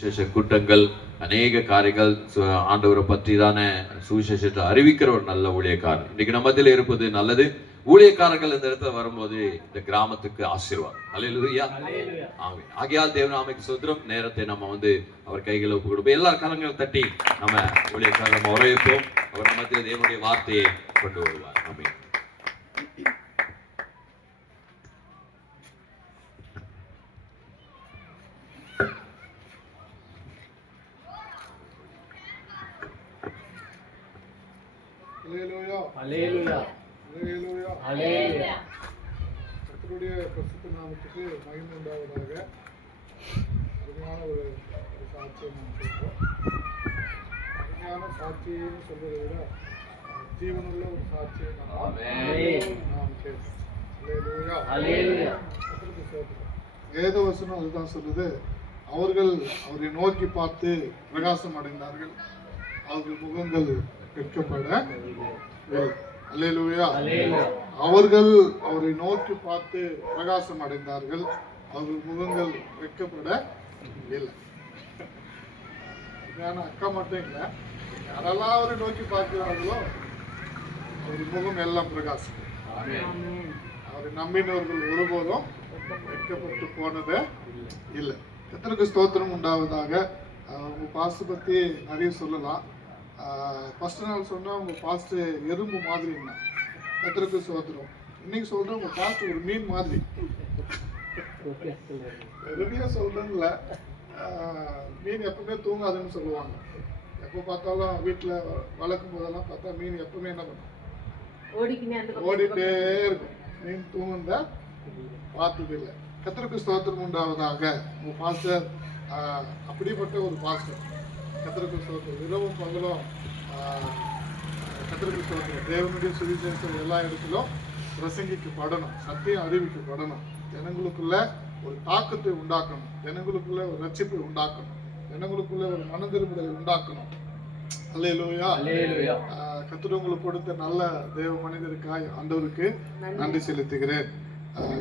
சுவிசேஷ கூட்டங்கள், அநேக காரியங்கள் ஆண்டவரை பற்றிதான சுவிசேஷத்தை அறிவிக்கிற ஒரு நல்ல ஊழியக்காரர் இன்னைக்கு நம்மத்தில் இருப்பது நல்லது. ஊழியக்காரர்கள் இந்த இடத்துல வரும்போது இந்த கிராமத்துக்கு ஆசீர்வாதம். அல்லேலூயா. ஆமென். ஆகையால் தேவநாமத்துக்கு ஸ்தோத்திரம். நேரத்தை நம்ம அவர் கைகளை ஒப்பு கொடுப்போம். எல்லா கரங்களும் தட்டி நம்ம ஊழியக்காரர் நம்ம வரவேற்போம். அவர் நம்மத்தில் தேவனுடைய வார்த்தையை கொண்டு வருவார். ஆமென். கர்த்தருடைய பரிசுத்த நாமத்துக்கு மகிமை உண்டாவதாக. அருமையான ஒரு சாட்சியை நாம் சொல்றோம். அருமையான சாட்சின்னு சொல்வதை விட ஜீவனுள்ள ஒரு சாட்சியை நாம் கேட்கிறோம். வேத வசனம் அதுதான் சொல்லுது. அவர்கள் அவரை நோக்கி பார்த்து பிரகாசம் அடைந்தார்கள், அவர்கள் முகங்கள் வெட்கப்பட. அல்லேலூயா. அவர்கள் அவரை நோக்கி பார்த்து பிரகாசம் அடைந்தார்கள், அவர்கள் முகங்கள் வெட்கப்பட இல்லை. அக்கா மட்டும் இல்லை, யாரெல்லாம் அவரை நோக்கி பார்க்கிறார்களோ அவர் முகம் எல்லாம் பிரகாசம். அவரை நம்பினவர்கள் ஒருபோதும் வெட்கப்பட்டு போனதே இல்லை. கர்த்தருக்கு ஸ்தோத்திரம் உண்டாவதாக. உங்க பாஸ்ட் பத்தி நிறைய சொல்லலாம். ஃபர்ஸ்ட் நாள் சொன்னா உங்க பாஸ்ட் எறும்பு மாதிரி என்ன. கர்த்தருக்கு ஸ்தோத்திரம். இன்னைக்கு சொல்றேன், உங்க பாஸ்ட் ஒரு மீன் மாதிரி. எதுவுமே சொல்றேன்ல, மீன் எப்பவுமே தூங்காதுன்னு சொல்லுவாங்க. எப்போ பார்த்தாலும் வீட்டுல வளர்க்கும் போதெல்லாம் பார்த்தா மீன் எப்பவுமே என்ன பண்ணும், ஓடிட்டே இருக்கும். மீன் தூங்குந்தா பார்த்தது இல்லை. கர்த்தருக்கு ஸ்தோத்திரம் உண்டாவதாக. உங்க பாஸ்டர் அப்படிப்பட்ட ஒரு பாஸ்டர். கர்த்தருக்கு ஸ்தோத்திரம். இரவும் பகலும் கர்த்தருக்கு ஸ்தோத்திரம். தேவனுடைய சுவிசேஷம் எல்லா இடத்திலும் பிரசங்கிக்கப்படணும், சத்தியம் அறிவிக்கப்படணும். ஜனங்களுக்குள்ள ஒரு தாக்கத்தை உண்டாக்கணும், ஜனங்களுக்குள்ள ஒரு ரட்சிப்பை உண்டாக்கணும், ஜனங்களுக்குள்ள ஒரு மனதிரும்புதலை உண்டாக்கணும். அல்லேலூயா. கர்த்தர் உங்களுக்கு கொடுத்த நல்ல தேவ மனிதருக்காய் ஆண்டவருக்கு நன்றி செலுத்துகிறேன்.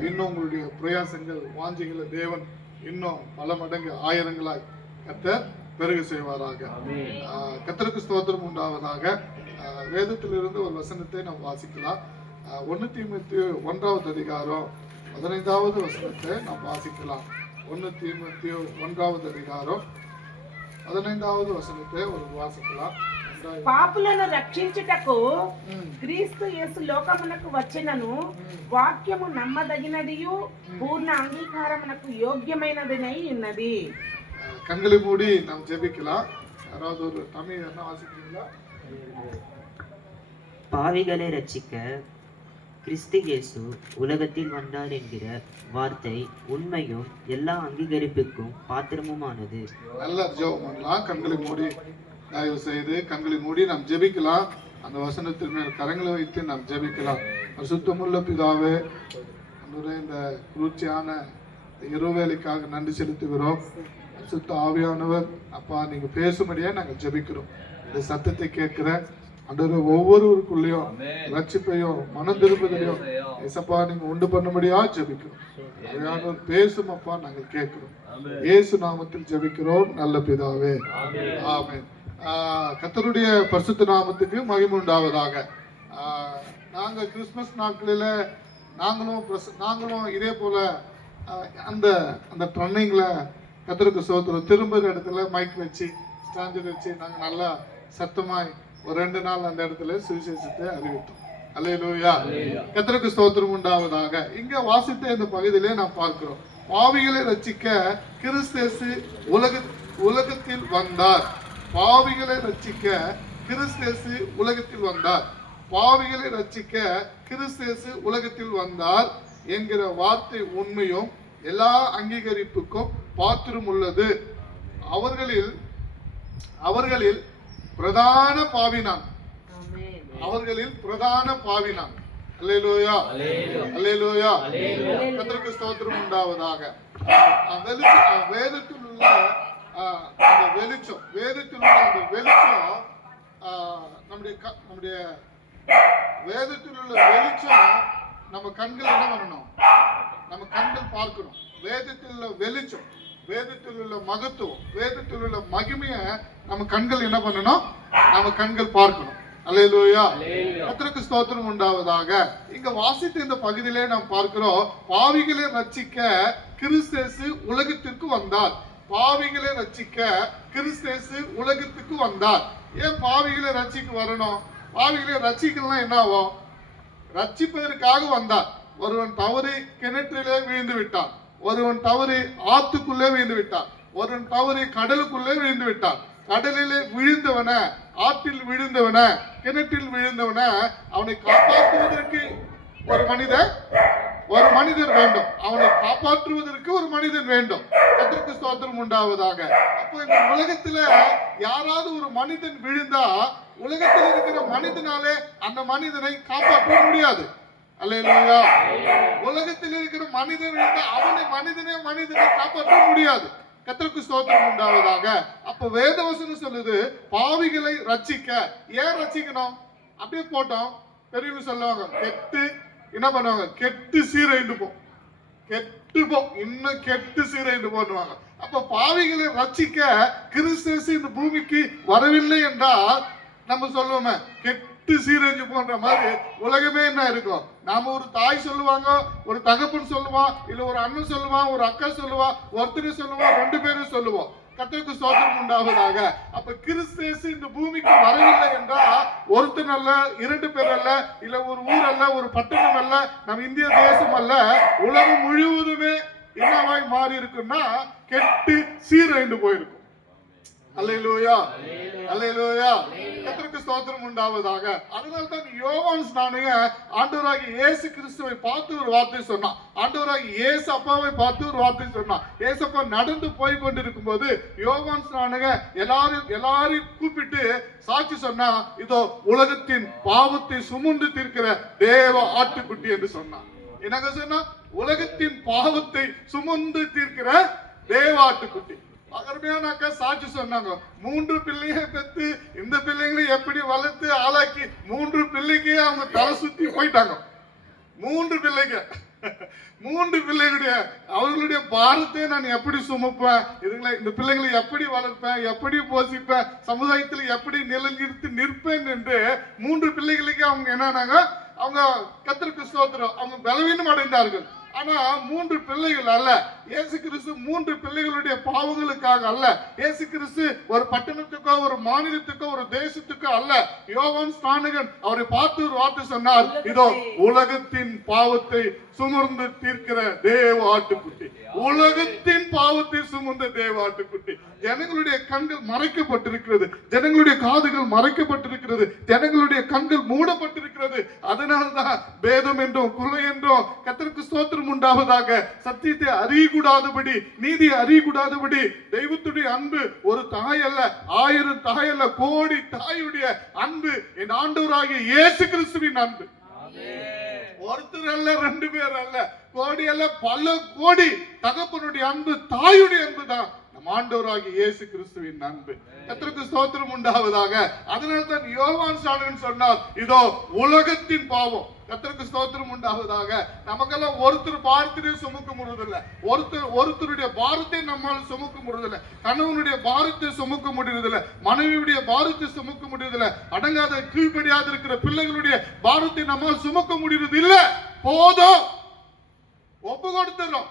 இன்னும் உங்களுடைய பிரயாசங்கள் வாஞ்சிகளை தேவன் இன்னும் பல மடங்கு ஆயிரங்களாய் கர்த்தர் பெருக செய்வாராக. கர்த்தருக்கு ஸ்தோத்திரம் உண்டாவதாக. வேதத்திலிருந்து ஒரு வசனத்தை நாம் வாசிக்கலாம். 1 தீமோத்தேயு 1வது அதிகாரம் 15வது வசனத்தை நாம் வாசிக்கலாம். 1 தீமோத்தேயு 1வது அதிகாரம் 15வது వచనத்தை ஒரு వాసికలా. పాపులను రక్షించుటకు క్రీస్తు యేసు లోకమునకు వచ్చినను వాక్యము నమ్మదగినదియు పూర్ణ అంగీకారమునకు యోగ్యమైనదినై ఉన్నది. கண்களை மூடி நாம் ஜெபிக்கலாம். யாராவது ஒரு தமிழ் என்ன வாசிக்கிறீங்களா? பாவிகளை ரட்சிக்க கிறிஸ்து இயேசு உலகத்தில் வந்தார் என்கிற வார்த்தை உண்மையும் எல்லா அங்கீகரிப்புக்கும் பாத்திரமுமானது. நல்லா ஜெபம் பண்ணலாம். கண்களை மூடி தயவு செய்து கண்களை மூடி நாம் ஜெபிக்கலாம். அந்த வசனத்தின் மேல் கரங்களை வைத்து நாம் ஜெபிக்கலாம். சுத்தமுள்ள பிதாவே, இந்த குளிர்ச்சியான இரவேளைக்காக நன்றி செலுத்துகிறோம். சுத்த ஆவியானவர் அப்பா, நீங்க பேசும்படியா நாங்கள் ஜெபிக்கிறோம். இந்த சத்தத்தை கேட்கிற ஒவ்வொருவருக்குள்ளயும் ரட்சிப்பையும் மனம் திரும்புதலையும் ஏசப்பா நீங்க உண்டு பண்ணும்படியா ஜெபிக்கிறோம். பேசும் அப்பா, நாங்கள் கேட்கிறோம். இயேசு நாமத்தில் ஜெபிக்கிறோம் நல்ல பிதாவே, ஆமென். கர்த்தருடைய பரிசுத்த நாமத்துக்கு மகிமை உண்டாவதாக. நாங்க கிறிஸ்துமஸ் நாட்களில நாங்களும் இதே போல அந்த அந்த ட்ரன்னிங்ல கர்த்தருக்கு ஸ்தோத்திரம் திரும்புற இடத்துல மைக் வச்சு ஸ்டாண்டர்ட் வச்சு நாங்க நல்லா சத்தமாய் ஒரு 2 நாள் அந்த இடத்துல சுவிசேஷத்தை அறிவித்தோம். அல்லேலூயா. கர்த்தருக்கு ஸ்தோத்திரம் உண்டாவதாக. இங்க வாசித்த இந்த பகுதியிலே நாம் பார்க்கிறோம், பாவிகளை ரட்சிக்க கிறிஸ்து உலகத்தில் வந்தார். பாவிகளை ரட்சிக்க கிறிஸ்து உலகத்தில் வந்தார். பாவிகளை ரட்சிக்க கிறிஸ்து உலகத்தில் வந்தார் என்கிற வார்த்தை உண்மையும் எல்லா அங்கீகரிப்புக்கும் பாத்திரம் உள்ளது. அவர்களில் பிரதான பாவினான். அவர்களில் பிரதான பாவினான். அல்லேலூயா, அல்லேலூயா. கர்த்தருக்கு ஸ்தோத்திரம் உண்டாவதாக. வேதத்தில் உள்ள அந்த வெளிச்சம், வேதத்தில் உள்ள அந்த வெளிச்சம், நம்முடைய வேதத்தில் உள்ள வெளிச்சம் நம்ம கண்கள் என்ன பண்ணணும், நம்ம கண்கள் பார்க்கணும். வேதத்தில் உள்ள வெளிச்சம், வேதத்தில் உள்ள மகத்துவம், வேதத்தில் உள்ள மகிமையை நம்ம கண்கள் என்ன பண்ணணும்? நம்ம கண்கள் பார்க்கணும். அல்லேலூயா. கர்த்தருக்கு ஸ்தோத்திரம் உண்டாவதாக. இங்க வாசித்த இந்த பகுதியிலே நாம் பார்க்கிறோம், பாவிகளை ரட்சிக்க கிறிஸ்து உலகத்திற்கு வந்தார். பாவிகளை ரட்சிக்க கிறிஸ்து உலகத்துக்கு வந்தார். ஏன் பாவிகளை ரட்சிக்க வரணும்? பாவிகளை ரட்சிக்கலாம் என்ன ஆகும்? ரட்சிப்பதற்காக வந்தார். ஒருவன் தவறி கிணற்றிலே விழுந்து விட்டான், ஒருவன் தவறி ஆத்துக்குள்ளே விழுந்து விட்டான், ஒருவன் தவறி கடலுக்குள்ளே விழுந்து விட்டான். கடலிலே விழுந்தவன, ஆற்றில் விழுந்தவன, கிணற்றில் விழுந்தவன அவனை காப்பாற்றுவதற்கு ஒரு மனிதர் வேண்டும். அவனை காப்பாற்றுவதற்கு ஒரு மனிதன் வேண்டும். கர்த்தருக்கு ஸ்தோத்திரம் உண்டாவதாக. அப்போ இந்த உலகத்துல யாராவது ஒரு மனிதன் விழுந்தா உலகத்தில் இருக்கிற மனிதனாலே அந்த மனிதனை காப்பாற்ற முடியாது. அல்லேலூயா. உலகத்தில் இருக்கிற மனிதன் விழுந்தா அவனை மனிதனை காப்பாற்ற முடியாது. கர்த்தருக்கு ஸ்தோத்திரம் உண்டாவதாக. அப்ப வேதவசனம் சொல்லுது, பாவிகளை ரட்சிக்க. ஏன் ரட்சிக்கணும்? அப்படியே போட்டோம். பெரியவங்க சொல்லுவாங்க, கெட்டு என்ன பண்ணுவாங்க? கெட்டு சீரைண்டு போ, இன்னும் கெட்டு சீரைண்டு போடுவாங்க. அப்ப பாவிகளை ரட்சிக்க கிறிஸ்து இந்த பூமிக்கு வரவில்லை என்றால் நம்ம சொல்லுவோமே, கெட்டு சீரழிஞ்சு போன்ற மாதிரி உலகமே என்ன இருக்கும்? நாம ஒரு தாய் சொல்லுவாங்க, ஒரு தகப்பன் சொல்லுவான், இல்ல ஒரு அண்ணன் சொல்லுவான், ஒரு அக்கா சொல்லுவான், ஒருத்தர் சொல்லுவான், 2 பேரும் சொல்லுவோம். கர்த்தருக்கு ஸ்தோத்திரம் உண்டாவதாக. அப்ப கிறிஸ்து இந்த பூமிக்கு வரவில்லை என்றால் ஒருத்தர் அல்ல, 2 பேர் அல்ல, இல்ல ஒரு ஊர் அல்ல, ஒரு பட்டணம் அல்ல, நம்ம இந்திய தேசம் அல்ல, உலகம் முழுவதுமே என்னவாய் மாறி இருக்குன்னா கெட்டு சீரழிந்து போயிருக்கும். அல்லேலூயா, அல்லேலூயா. கர்த்தருக்கு ஸ்தோத்திரம் உண்டாவதாக. அதனால தான் யோவான் ஸ்நானகன் ஆண்டவராகிய இயேசு கிறிஸ்துவை பார்த்து ஒரு வார்த்தை சொன்னான். ஆண்டவராகிய இயேசு அப்பாவை பார்த்து ஒரு வார்த்தை சொன்னான். இயேசப்பா நடந்து போய் கொண்டிருக்கும் போது யோவான் ஸ்நானகன் எல்லாரையும் கூப்பிட்டு சாட்சி சொன்னா, இதோ உலகத்தின் பாவத்தை சுமந்து தீர்க்கிற தேவ ஆட்டுக்குட்டி என்று சொன்னான். என்னங்க சொன்னா? உலகத்தின் பாவத்தை சுமந்து தீர்க்கிற தேவ ஆட்டுக்குட்டி. அருமையான அக்கா சாட்சி சொன்னாங்க. 3 பிள்ளைகளை பெற்று இந்த பிள்ளைங்களை எப்படி வளர்த்து ஆளாக்கி 3 பிள்ளைக்கு அவங்க தலை சுத்தி போயிட்டாங்க. 3 பிள்ளைகளுடைய அவர்களுடைய பாரத்தை நான் எப்படி சுமப்பேன், இந்த பிள்ளைகளை எப்படி வளர்ப்பேன், எப்படி போஷிப்பேன், சமுதாயத்தில் எப்படி நிலைநிறுத்தி நிற்பேன் என்று 3 பிள்ளைகளுக்கு அவங்க என்னன்னாங்க, அவங்க கர்த்தருக்கு ஸ்தோத்திரம், அவங்க பலவீனம் அடைந்தார்கள். ஆனா 3 பிள்ளைகள் அல்ல. இயேசு கிறிஸ்து 3 பிள்ளைகளுடைய பாவங்களுக்காக அல்ல. இயேசு கிறிஸ்து ஒரு பட்டணத்துக்கோ, ஒரு மாநிலத்துக்கோ, ஒரு தேசத்துக்கோ அல்ல. யோவான் ஸ்நானகன் அவரை பார்த்து ஒரு வார்த்தை சொன்னார், இதோ உலகத்தின் பாவத்தை சுமந்து தீர்க்கிற தேவ ஆட்டுக்குட்டி. உலகத்தின் பாவத்தை சுமந்த தேவ ஆட்டுக்குட்டி. ஜனங்களுடைய கண்கள் மறைக்கப்பட்டிருக்கிறது, ஜனங்களுடைய காதுகள் மறைக்கப்பட்டிருக்கிறது, ஜனங்களுடைய கண்கள் மூடப்பட்டிருக்கிறது. அதனால்தான் பேதம் என்றும் குறை என்றும் கர்த்தருக்கு ஸ்தோத்திரம் உண்டாவதாக, சத்தியத்தை அறியக்கூடாதபடி, நீதியை அறியக்கூடாதபடி, தெய்வத்துடைய அன்பு ஒரு தாய் அல்ல, 1000 தாய் அல்ல, கோடி தாயுடைய அன்பு, என் ஆண்டவராகிய இயேசு கிறிஸ்துவின் அன்பு. ஒருத்தர் அல்ல, 2 பேர் அல்ல, கோடி அல்ல, பல கோடி தகப்பனுடைய அன்பு, தாயுடைய அன்பு தான் நம் ஆண்டவராகிய இயேசு கிறிஸ்துவின் அன்பு. கர்த்தருக்கு ஸ்தோத்திரம் உண்டாவதாக. அதனால தான் யோவான் ஸ்நானகன் சொன்னார், இதோ உலகத்தின் பாவம். கர்த்தருக்கு ஸ்தோத்திரம் உண்டாவதாக. நமக்கெல்லாம் ஒருத்தர் பாரத்திலே சுமக்க முடியதில்லை, ஒருத்தருடைய பாரத்தை நம்மால் சுமக்க முடியதில்லை, கணவனுடைய பாரத்தை சுமக்க முடியதில்லை, மனைவியுடைய பாரத்தை சுமக்க முடியதில்லை, அடங்காத கீழ்ப்படியாத இருக்கிற பிள்ளைகளுடைய பாரத்தை நம்மால் சுமக்க முடியறது இல்லை. போதும், ஒப்பு கொடுத்துறோம்.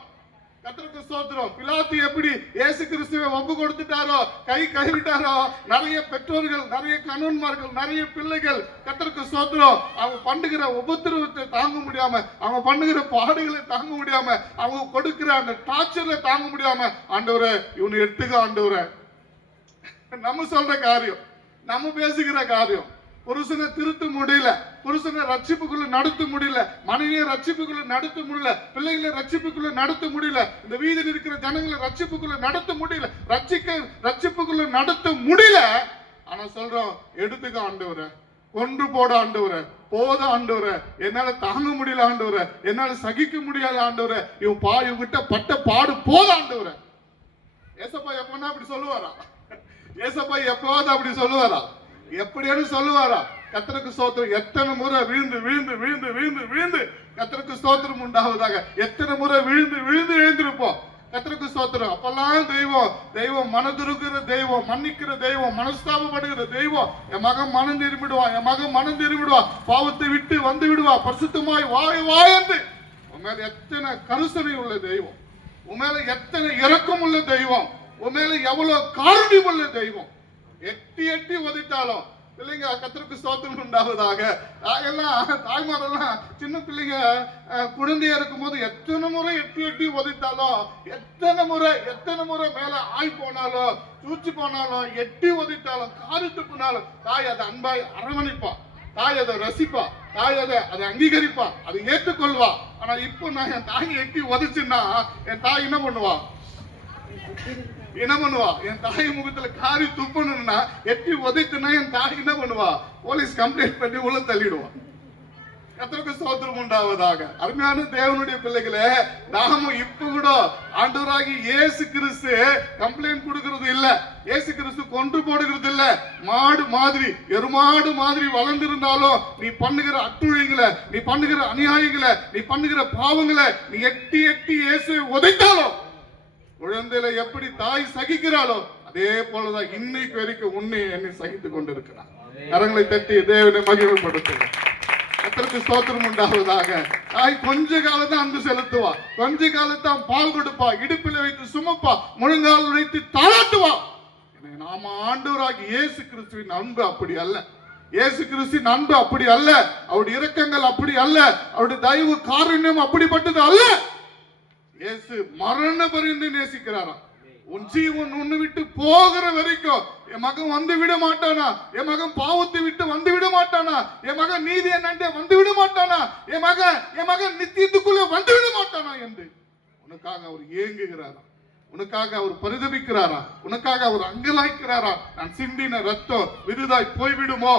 கர்த்தருக்கு ஸ்தோத்திரம். பிலாத்து எப்படி இயேசு கிறிஸ்துவை ஒப்பு கொடுத்துட்டாரோ, கைவிட்டாரோ, நிறைய பெற்றோர்கள், நிறைய கணவன்மார்கள், நிறைய பிள்ளைகள் கர்த்தருக்கு ஸ்தோத்திரம், அவங்க பண்ணுகிற உபத்திரவத்தை தாங்க முடியாம, அவங்க பண்ணுகிற பாடுகளை தாங்க முடியாம, அவங்க கொடுக்கிற அந்த டார்ச்சர்ல தாங்க முடியாம, ஆண்டவரே இவனை எடுத்துக்க ஆண்டவரே. நம்ம சொல்ற காரியம், நம்ம பேசுகிற காரியம், புருஷனை திருத்த முடியல, புருஷனை ரட்சிப்புக்குள்ள நடத்த முடியல, மனைவியை ரட்சிப்புக்குள்ள நடத்த முடியல, பிள்ளைகளை ரட்சிப்புக்குள்ள நடத்த முடியல, இந்த வீதியில் இருக்கிற ஜனங்களை ரட்சிப்புக்குள்ள நடத்த முடியல, ரட்சிப்புக்குள்ள நடத்த முடியல. ஆனா சொல்றோம், எடுத்துக்க ஆண்டவரே, கொன்று போட ஆண்டவரே, போத ஆண்டவரே, என்னால தாங்க முடியல ஆண்டவரே, என்னால சகிக்க முடியாத ஆண்டவரே, இவங்கிட்ட பட்ட பாடு போத ஆண்டவரே. ஏசப்பா எப்பன்னா அப்படி சொல்லுவாரா? ஏசப்பா எப்பவாவது அப்படி சொல்லுவாரா? எப்படியானு சொல்லுவாரா? கர்த்தருக்கு ஸ்தோத்திரம். எத்தனை முறை விழுந்து விழுந்து விழுந்து விழுந்து விழுந்து கர்த்தருக்கு ஸ்தோத்திரம் உண்டாவதாக, எத்தனை முறை விழுந்து விழுந்து எழுந்திருப்போம். கர்த்தருக்கு ஸ்தோத்திரம். அப்பெல்லாம் தெய்வம் மனதுருகிற தெய்வம், மன்னிக்கிற தெய்வம், மனஸ்தாபப்படுகிற தெய்வம். என் மகன் மனம் திரும்பிடுவான், என் மகன் மனம் திரும்பிடுவான், பாவத்தை விட்டு வந்து விடுவான், பரிசுத்தமாய் வாய் என்று உன் மேல எத்தனை கருசனை உள்ள தெய்வம், உன் மேல எத்தனை இரக்கம் உள்ள தெய்வம், உன் மேல எவ்வளவு காருண்யம் உள்ள தெய்வம். எட்டி உதைத்தாலும் பிள்ளைங்க கர்த்தருக்கு ஸ்தோத்திரம் உண்டாவதாக. தாய்மாரெல்லாம் சின்ன பிள்ளைங்க குழந்தையா இருக்கும் போது எத்தனை முறை எட்டி உதைத்தாலும், எத்தனை முறை மேல ஆய் போனாலும், சூழ்ச்சி போனாலும், எட்டி உதைத்தாலும், காரி துப்புனாலும் தாய் அதை அன்பாய் அரவணைப்பா, தாய் அதை ரசிப்பா, தாய் அதை அங்கீகரிப்பா, அதை ஏற்றுக்கொள்வா. ஆனா இப்போ நான் என் தாயை எட்டி உதைச்சுன்னா என் தாய் என்ன பண்ணுவா? என் தாய் முகத்துல காரி துப்பணும்னா, எட்டி உதைத்துனா என் தாய் என்ன பண்ணுவா? போலீஸ் கம்ப்ளைண்ட் பண்ணி உள்ள தள்ளிடுவா. கர்த்தருக்கு ஸ்தோத்திரம் உண்டாவதாக. அருமையான தேவனுடைய பிள்ளைகளே, நாம இப்ப கூட ஆண்டவராகி இயேசு கிறிஸ்து கம்ப்ளைண்ட் கொடுக்கிறது இல்ல, இயேசு கிறிஸ்து கொன்று போடுகிறது இல்ல. மாடு மாதிரி, எருமாடு மாதிரி வளர்ந்திருந்தாலும் நீ பண்ணுகிற அட்டுழியங்களை, நீ பண்ணுகிற அநியாயங்களை, நீ பண்ணுகிற பாவங்களை நீ எட்டி இயேசுவை உதைத்தாலும், குழந்தையில எப்படி தாய் சகிக்கிறாளோ அதே போலதான் இன்னைக்கு வரைக்கும் உன்னை என்னை சகித்துக் கொண்டிருக்கிறார். கரங்களை தட்டி தேவனை மகிமைப்படுத்துங்க. கர்த்தருக்கு ஸ்தோத்திரம் உண்டாவதாக. தாய் கொஞ்ச காலம் தான் அன்பு செலுத்துவா, கொஞ்ச காலத்தான் பால் கொடுப்பா, இடுப்பில் வைத்து சுமப்பா, முழங்கால் வைத்து தாளாட்டுவா. நாம ஆண்டவராகி இயேசு கிறிஸ்துவின் அன்பு அப்படி அல்ல. இயேசு கிறிஸ்துவின் அன்பு அப்படி அல்ல. அவருடைய இரக்கங்கள் அப்படி அல்ல. அவருடைய தயவு காருண்யம் அப்படிப்பட்டது அல்ல. இயேசு மரண பரியந்த நேசிக்கிறாராம். உன் ஜீவன் உன்னை விட்டு போகிற வரைக்கும் என் மகன் வந்து விட மாட்டானா, என் மகன் பாவத்தை விட்டு வந்து விட மாட்டானா, என் மகன் நீதி என்னண்டே வந்து விட மாட்டானா, என் மகன் நித்தியத்துக்குள்ள வந்து விட மாட்டானா என்று உனக்காக அவர் ஏங்குகிறாரா, உனக்காக அவர் பரிதபிக்கிறாரா, உனக்காக அவர் அங்கலாய்க்கிறாரா. நான் சிந்தின ரத்தம் விருதாய் போய்விடுமோ,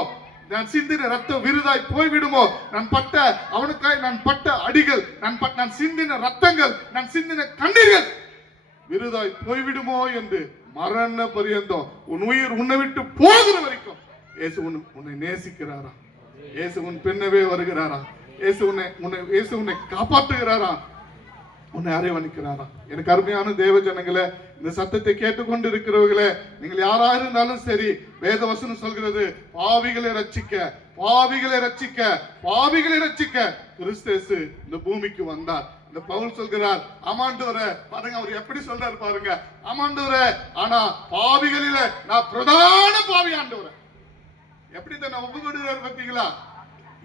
நான் சிந்தின ரத்தம் விருதாய் போய்விடுமோ, அவனுக்காய் நான் பட்ட அடிகள், நான் சிந்தின ரத்தங்கள், நான் சிந்தின கண்ணீர்கள் விருதாய் போய்விடுமோ என்று மரண பரியந்தம் உன் உயிர் உன்னை விட்டு போகிற வரைக்கும் இயேசு உன்னை நேசிக்கிறாரா, இயேசு உன் பின்னவே வருகிறாரா, இயேசு உன்னை காப்பாற்றுகிறாரா, உன்னை அரவணைக்கிறாரா. எனக்கு அருமையான தேவ ஜனங்களே, இந்த சத்தத்தை கேட்டுக்கொண்டு இருக்கிறவர்களே, நீங்கள் யாரா இருந்தாலும் சரி, வேத வசனம் சொல்கிறது, பாவிகளை ரட்சிக்க, பாவிகளை ரட்சிக்க, பாவிகளை ரட்சிக்க கிறிஸ்து இந்த பூமிக்கு வந்தார். இந்த பவுல் சொல்கிறார், ஆமாண்டவரே, பாருங்க அவர் எப்படி சொல்றாரு பாருங்க, ஆமாண்டவரே, ஆனா பாவிகளில நான் பிரதான பாவி ஆண்டவரே. எப்படி தன்னை ஒப்புக்கொடுகிறார் பார்த்தீங்களா,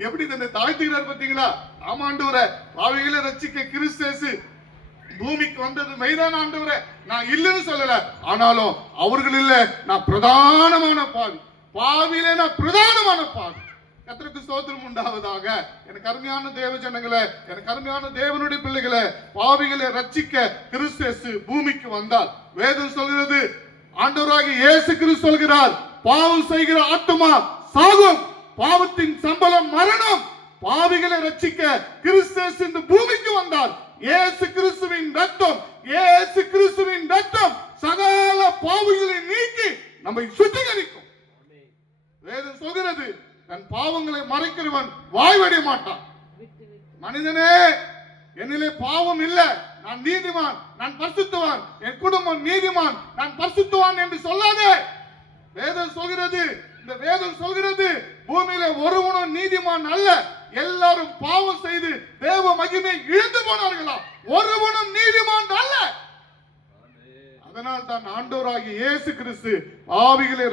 எப்படி தன்னை தாழ்த்துகிறார் பார்த்தீங்களா. ஆமாண்டவரே, பாவிகளை ரட்சிக்க கிறிஸ்து பூமிக்கு வந்தது மெய்தான் ஆண்டவரே, நான் இல்லைன்னு சொல்லல, ஆனாலும் அவர்கள் இல்ல, நான் பிரதானமான பாவி, பாவியில நான் பிரதானமான பாவி. கர்த்தருக்கு ஸ்தோத்திரம் உண்டாவதாக. எனக்கு அருமையான தேவ ஜனங்களே, எனக்கு அருமையான தேவனுடைய பிள்ளைகளே, பாவிகளை ரட்சிக்க கிறிஸ்து பூமிக்கு வந்தார். வேதம் சொல்கிறது, ஆண்டவராகிய இயேசு கிறிஸ்து சொல்கிறார், பாவம் செய்கிற ஆத்துமா சாகும், பாவத்தின் சம்பளம் மரணம். பாவிகளை ரட்சிக்க கிறிஸ்து இந்த பூமிக்கு வந்தார். இயேசு கிறிஸ்துவின் ரத்தம், இயேசு கிறிஸ்துவின் ரத்தம் சகல பாவங்களை நீக்கி நம்மை சுத்திகரிக்கும். வேதம் சொல்கிறது, தன் பாவங்களை மறைக்கிறவன் வாய்வடைய மாட்டான். மனிதனே, என்னிலே பாவம் இல்ல, நான் நீதிமான், நான் பரிசுத்தவான், என் குடும்பம் நீதிமான், நான் பரிசுத்தவான் என்று சொல்லாதே. வேதம் சொல்கிறது, இந்த வேதம் சொல்கிறது, பூமியில ஒருவனும் நீதிமான் அல்ல, எல்லாரும் பாவம் செய்து தேவ மகிமை இழந்து போனார்களா, ஒருவனும் நீதிமான் அல்ல. அதனால் தான் ஆண்டவராகிய இயேசு கிறிஸ்து பாவிகளை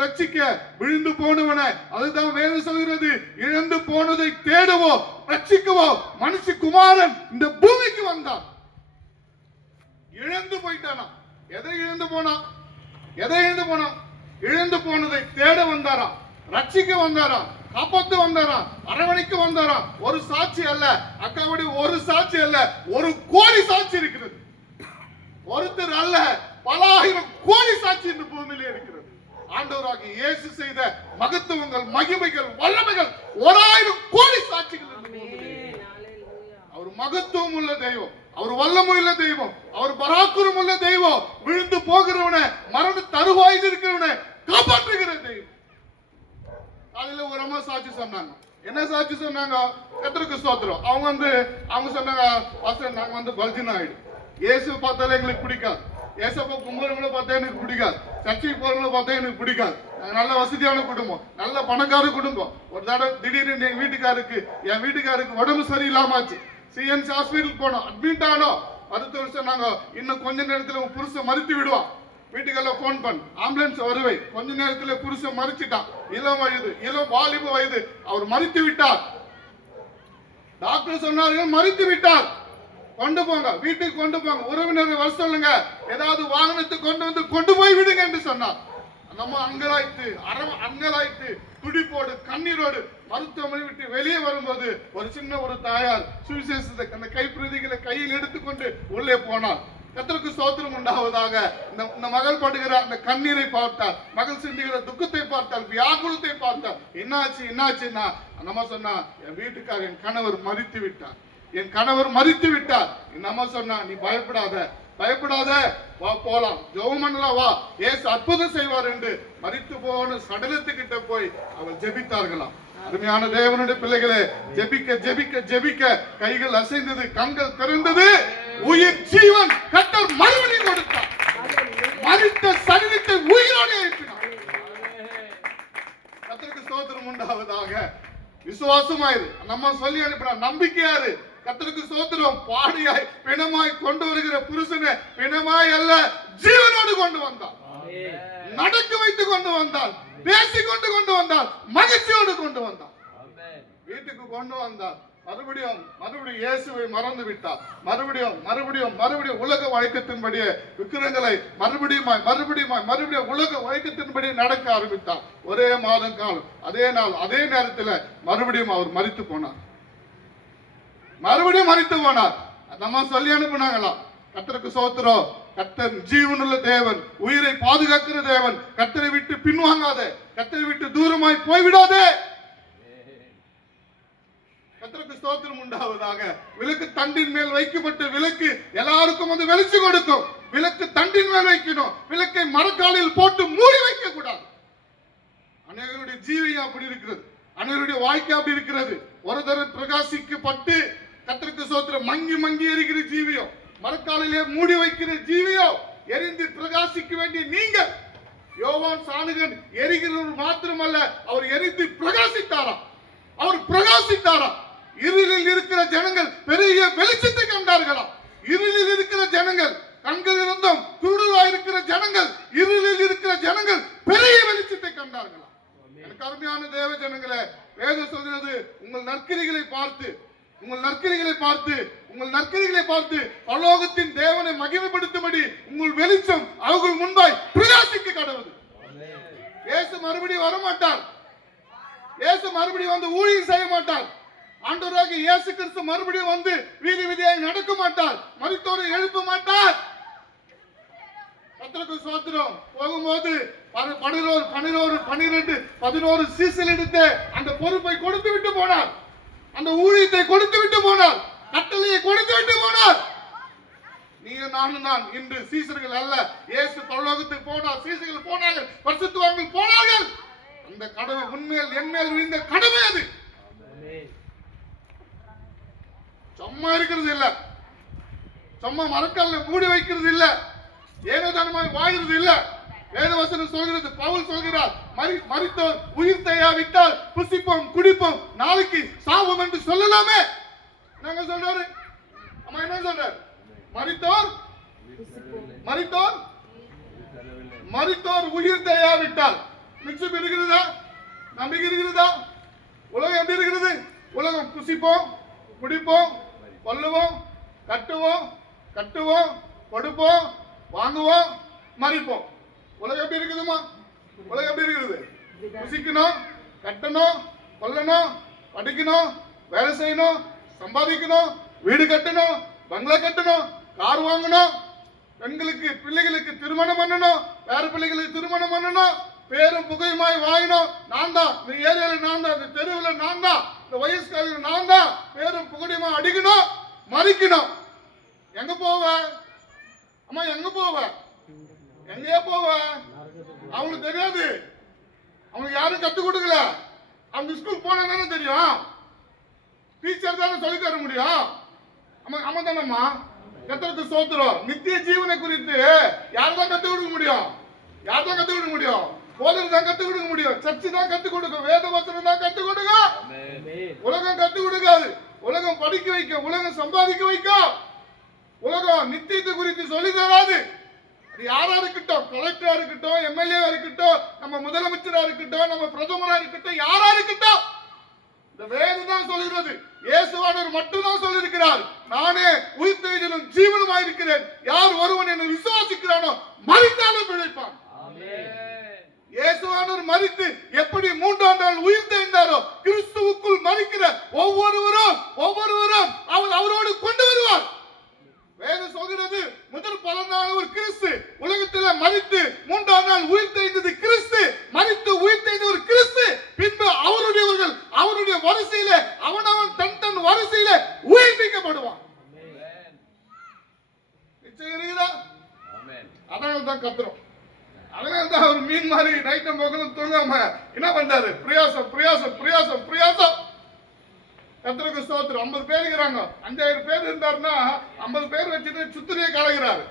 ரட்சிக்க விழுந்து போனவன, அதுதான் வேதம் சொல்கிறது, இழந்து போனதை தேடுவோ ரட்சிக்கவோ மனுஷகுமாரன் இந்த பூமிக்கு வந்தார். இழந்து போயிட்டானா, எதை இழந்து போனான், இழந்து போனதை தேட வந்தாராம், ரட்சிக்க வந்தாராம், காப்பாத்து வந்தாராம், அரவணைக்க வந்தாராம். ஒரு சாட்சி அல்ல அக்காவுடைய, ஒரு சாட்சி அல்ல, 1 கோடி சாட்சி இருக்கிறது. ஒருத்தர் அல்ல, பல ஆயிரம் கோடி சாட்சி இந்த பூமியிலே இருக்கிறது. ஆண்டவராகிய இயேசு செய்த மகத்துவங்கள், மகிமைகள், வல்லமைகள் 1000 கோடி சாட்சிகள். அவர் மகத்துவம் உள்ள தெய்வம், அவர் வல்லமை உள்ள தெய்வம், அவர் பராக்கிரம் உள்ள தெய்வம், விழுந்து போகிறவனை, மரண தருவாயில் இருக்கிறவனை காப்பாற்றுகிற தெய்வம். காலையில ஒரு அம்மா சாட்சி சொன்னாங்க. என்ன சாட்சி சொன்னாங்க? கர்த்தருக்கு ஸ்தோத்திரம். அவங்க சொன்னாங்க, நாங்க பல்ஜின் ஆயிடு, இயேசு பார்த்தாலே எங்களுக்கு பிடிக்காது. ஏசப்பா கும்பரங்களை பார்த்தா எனக்கு பிடிக்காது. சர்ச்சைக்கு போறவங்களை பார்த்தா எனக்கு பிடிக்காது. நாங்க நல்ல வசதியான குடும்பம், நல்ல பணக்கார குடும்பம். ஒரு தடவை திடீர்னு என் வீட்டுக்காருக்கு உடம்பு சரியில்லாமாச்சு. சிஎன்சி ஹாஸ்பிட்டல் போனோம், அட்மிட் ஆனோம். மருத்துவர் சொன்னாங்க, இன்னும் கொஞ்ச நேரத்துல உன் புருஷன் மறுத்து விடுவான். வீட்டுக்கெல்லாம் போன் பண்ணு, ஆம்புலன்ஸ் வருவை. கொஞ்ச நேரத்துல புருஷன் மறிச்சிட்டான். இளம் வாலிப வயது, அவர் மறித்து விட்டார். டாக்டர் சொன்னார்கள் மறித்து விட்டார். கொண்டு போங்க, வீட்டுக்கு கொண்டு போங்க, உறவினர்கள் வர சொல்லுங்க, ஏதாவது வாகனத்தை கொண்டு போய் விடுங்க என்று சொன்னார். நம்ம அங்கலாய்த்து துடிப்போடு கண்ணீரோடு மருத்துவமனை விட்டு வெளியே வரும்போது ஒரு தாயார் சுவிசேஷத்தை அந்த கைப்பிரதிகளை கையில் எடுத்துக்கொண்டு உள்ளே போனார். கர்த்தருக்கு ஸ்தோத்திரம் உண்டாவதாக. இந்த மகள் படுகிற அந்த கண்ணீரை பார்த்தார், மகள் சிந்துகிற துக்கத்தை பார்த்தார், வியாகுலத்தை பார்த்தார். என்னாச்சுன்னா நம்ம சொன்னா, என் வீட்டுக்காரர் என் கணவர் மரித்து விட்டார். நம்ம சொன்னா, நீ பயப்படாத வா போலாம், ஜெபம் பண்ணலாம், வா, ஏசு அற்புதம் செய்வார் என்று மரித்து போன சடலத்துக்கிட்ட போய் அவள் ஜெபித்தார்களாம். அருமையான தேவனுடைய பிள்ளைகளே, ஜெபிக்க கைகள் அசைந்தது, கண்கள் திறந்தது, உயிர் ஜீவன் கர்த்தர் மறுபடியும் கொடுத்தார். மரித்த சடலத்தை உயிரோடு எழுப்பினார். கர்த்தருக்கு ஸ்தோத்திரம் உண்டாவதாக. விசுவாசமாயிரு, நம்ம சொல்லி அனுப்பினார். நம்பிக்கையாரு. கர்த்தருக்கு ஸ்தோத்திரம். பாடியாய் பிணமாய் கொண்டு வருகிற புருஷனை பிணமாய் அல்ல, ஜீவனோடு கொண்டு வந்தார். நடக்க வைத்து கொண்டு வந்தார், பேசிக்கொண்டு வந்தார், மகிழ்ச்சியோடு கொண்டு வந்தார், வீட்டுக்கு கொண்டு வந்தார். மறுபடியும் இயேசுவை மறந்து விட்டார். மறுபடியும் உலக வழக்கத்தின்படியே விக்கிரங்களை மறுபடியும் உலக வழக்கத்தின்படி நடக்க ஆரம்பித்தார். ஒரே மாதம் காலம், அதே நாள், அதே நேரத்தில் மறுபடியும் அவர் மரித்து போனார். நம்ம சொல்லி அனுப்பினாங்களாம். கர்த்தருக்கு ஸ்தோத்திரம். கர்த்தர் ஜீவனுள்ள தேவன், உயிரை பாதுகாக்கிற தேவன். கர்த்தரை விட்டு பின்வாங்காதே, கர்த்தரை விட்டு தூரமாய் போய்விடாதே. கர்த்தருக்கு ஸ்தோத்திரம் உண்டாவதாக. விளக்கு தண்டின் மேல் வைக்கப்பட்ட விளக்கு எல்லாருக்கும் வந்து வெளிச்சு கொடுக்கும். விளக்கு தண்டின் மேல் வைக்கணும். விளக்கை மரக்காலில் போட்டு மூடி வைக்க கூடாது. அநேகருடைய ஜீவியம் அப்படி இருக்கிறது, அநேகருடைய வாழ்க்கை அப்படி இருக்கிறது. ஒரு தரம் பிரகாசிக்கப்பட்டு கர்த்தருக்கு ஸ்தோத்திரம் மங்கி எரிகிற ஜீவியம், மரக்காலிலே மூடி வைக்கிற ஜீவியம், எரிந்து பிரகாசிக்க வேண்டிய நீங்க. யோவான் சாணுகன் எரிகிறவர் மாத்திரமல்ல, அவர் எரிந்து பிரகாசித்தாராம். இருளில் இருக்கிற ஜனங்கள் பெரிய வெளிச்சத்தை கண்டார்களாம். இருளில் இருக்கிற ஜனங்கள், கண்கள் இருந்தும் குருடராய் இருக்கிற ஜனங்கள், இருளில் இருக்கிற ஜனங்கள் பெரிய வெளிச்சத்தை கண்டார்களாம். எனக்கு அருமையான தேவ ஜனங்களே, வேதம் சொல்கிறது, உங்கள் நற்கிரிகளை பார்த்து பரலோகத்தின் தேவனை மகிமைப்படுத்தும்படி உங்கள் வெளிச்சம் அவர்கள் முன்பாய் பிரகாசிக்க கடவுது. இயேசு மறுபடியும் வரமாட்டார். இயேசு மறுபடியும் வந்து ஊழியம் செய்ய மாட்டார். ஆண்டவராக இயேசு கிறிஸ்து மறுபடியும் வந்து வீதியாய் நடக்க மாட்டார். மரித்தோரை எழுப்ப மாட்டார். கர்த்தருக்கு ஸ்தோத்திரம். போகும்போது 11 சீசல் எடுத்து அந்த பொறுப்பை கொடுத்து விட்டு போனார். அந்த ஊழியத்தை கொடுத்து விட்டு போனார். கட்டளையை கொடுத்து விட்டு போனார். நீங்க நானும் இன்று சீசர்கள் அல்ல. இயேசு பரலோகத்துக்கு போனார், சீசர்கள் போனார்கள், பரிசுத்தவான்கள் போனார்கள். அந்த கடமை உண்மையில் என்மேல் விழுந்த கடமை. அது சும்மா இருக்கிறது இல்ல, சும்மா மரக்கல்ல மூடி வைக்கிறது இல்ல, ஏனோ தானமாய் வாழ்கிறது இல்ல. வேதவசனம் சொல்கிறது, பவுல் சொல்கிறார், மரித்தோர் உயிர் தயாவிட்டால் புசிப்போம் குடிப்போம், நாளைக்கு சாவோம் என்று சொல்லலாமே. நாங்க சொல்றாரு, அம்மா என்ன சொல்றாரு? மரித்தோர் உயிர் தயாவிட்டால் மிச்சம் இருக்கிறதா? நம்பிக்கை இருக்கிறதா? உலகம் எப்படி இருக்கிறது? உலகம் புசிப்போம் குடிப்போம் கொல்லுவோம் கட்டுவோம் கொடுப்போம் வாங்குவோம் மறிப்போம். உலகம் எப்படி இருக்குதுமா? உலகம் எப்படி இருக்குது? புசிக்கணும், கட்டணும், கொல்லணும், படிக்கணும், வேலை செய்யணும், சம்பாதிக்கணும், வீடு கட்டணும், பங்களா கட்டணும், கார் வாங்கணும், பெண்களுக்கு பிள்ளைகளுக்கு திருமணம் பண்ணணும், வேற பிள்ளைகளுக்கு திருமணம் பண்ணணும், பேரும் புகையுமாய் வாங்கினோம். நான் தான் இந்த ஏரியாவில், நான் தான் இந்த தெருவில், நான் தான் இந்த வயசுக்காக, நான் தான் பேரும் புகழியுமா அடிக்கணும், மறிக்கணும். எங்க போவ அம்மா? எங்க போவ? எங்கேயே போவ? அவங்களுக்கு தெரியாது. அவங்களுக்கு யாரும் கத்துக் கொடுக்கல. அவங்க ஸ்கூல் போனா தானே தெரியும். டீச்சர் தானே சொல்லி தர முடியும். அம்மா தானம்மா? கர்த்தருக்கு ஸ்தோத்திரம். நித்திய ஜீவனை குறித்து யார்தான் கத்துக் கொடுக்க முடியும்? யார்தான் கத்துக் கொடுக்க முடியும்? போதர் தான் கத்துக் கொடுக்க முடியும். சர்ச்சு தான் கத்துக் கொடுக்கும். வேத வசனம் தான் கத்துக் கொடுக்கும். உலகம் கத்துக் கொடுக்காது. உலகம் படிக்க வைக்க, உலகம் சம்பாதிக்க வைக்க, உலகம் நித்தியத்தை குறித்து சொல்லி தராது. அது யாரா இருக்கட்டும், கலெக்டரா இருக்கட்டும், எம்எல்ஏவா இருக்கட்டும், நம்ம முதலமைச்சரா இருக்கட்டும், நம்ம பிரதமரா இருக்கட்டும், யாரா இருக்கட்டும், இந்த வேதம் தான் சொல்கிறது. இயேசுவானவர் மட்டும்தான் சொல்லியிருக்கிறார், நானே உயிர்த்தெழுதலும் ஜீவனுமாய் இருக்கிறேன், யார் ஒருவன் என்னை விசுவாசிக்கிறானோ மரித்தாலும் பிழைப்பான். இயேசுவானவர் மரித்து எப்படி 3ஆம் நாள் உயிர்த்தெழுந்தாரோ, கிறிஸ்துவுக்குள் மரிக்கிற ஒவ்வொருவரும் அவர் அவரோடு கொண்டு வருவார். வேதம் சொல்கிறது, முதல் 14 நாள் ஒரு கிறிஸ்து உலகத்தில் மரித்து 3ஆம் நாள் உயிர்த்தெழுந்தது கிறிஸ்து, மரித்து உயிர்த்தெழுந்த ஒரு கிறிஸ்து. பின்பு அவருடையவர்கள் அவருடைய வரிசையில அவனவன் தன் வரிசையில உயிர்ப்பிக்கப்படுவான். நிச்சயம் இருக்குதா? அதனால தான் கத்துறோம். அதனால தான் ஒரு மீன் மாதிரி நைட்டும் பகலும் தூங்காம என்ன பண்றாரு? பிரயாசம் பிரயாசம் பிரயாசம் பிரயாசம். கர்த்தருக்கு ஸ்தோத்திரம். 50 பேர் இருக்கிறாங்க. 5000 பேர் இருந்தாருன்னா 50 பேர் வச்சுட்டு சுத்திரியை கலக்கிறாரு.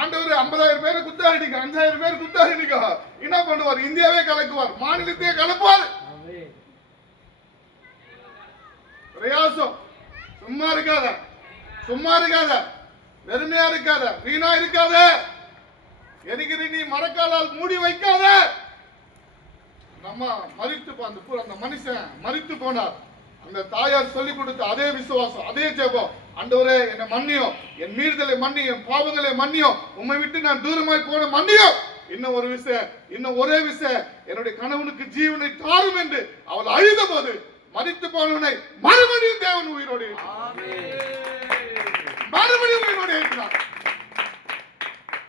ஆண்டவர் 50,000 பேரை குத்தாடிக்க, 5000 பேர் குத்தாடிக்க என்ன பண்ணுவார்? இந்தியாவே கலக்குவார், மாநிலத்தையே கலப்புவார். பிரயாசம். சும்மா இருக்காத, சும்மா இருக்காத, வெறுமையா இருக்காத, வீணா இருக்காத, எரிகிற நீ மரக்காலால் மூடி வைக்காத. நம்ம மரித்து அந்த மனுஷன் மரித்து போனார். அந்த தாயார் சொல்லி கொடுத்த அதே விசுவாசம், அதே ஜெபம், ஆண்டவரே என்னை மன்னியும், என் மீறுதலை மன்னியும், என் பாவங்களை மன்னியும், உம்மை விட்டு நான் தூரமாய் போன மன்னியும். இன்னும் ஒரு விஷயம், இன்னும் ஒரே விஷயம், என்னுடைய கணவனுக்கு ஜீவனை தாரும் என்று அவள் அழுத போது மரித்து போனவனை மறுபடியும் தேவன் உயிரோடு மறுபடியும் உயிரோடு இருக்கிறார்.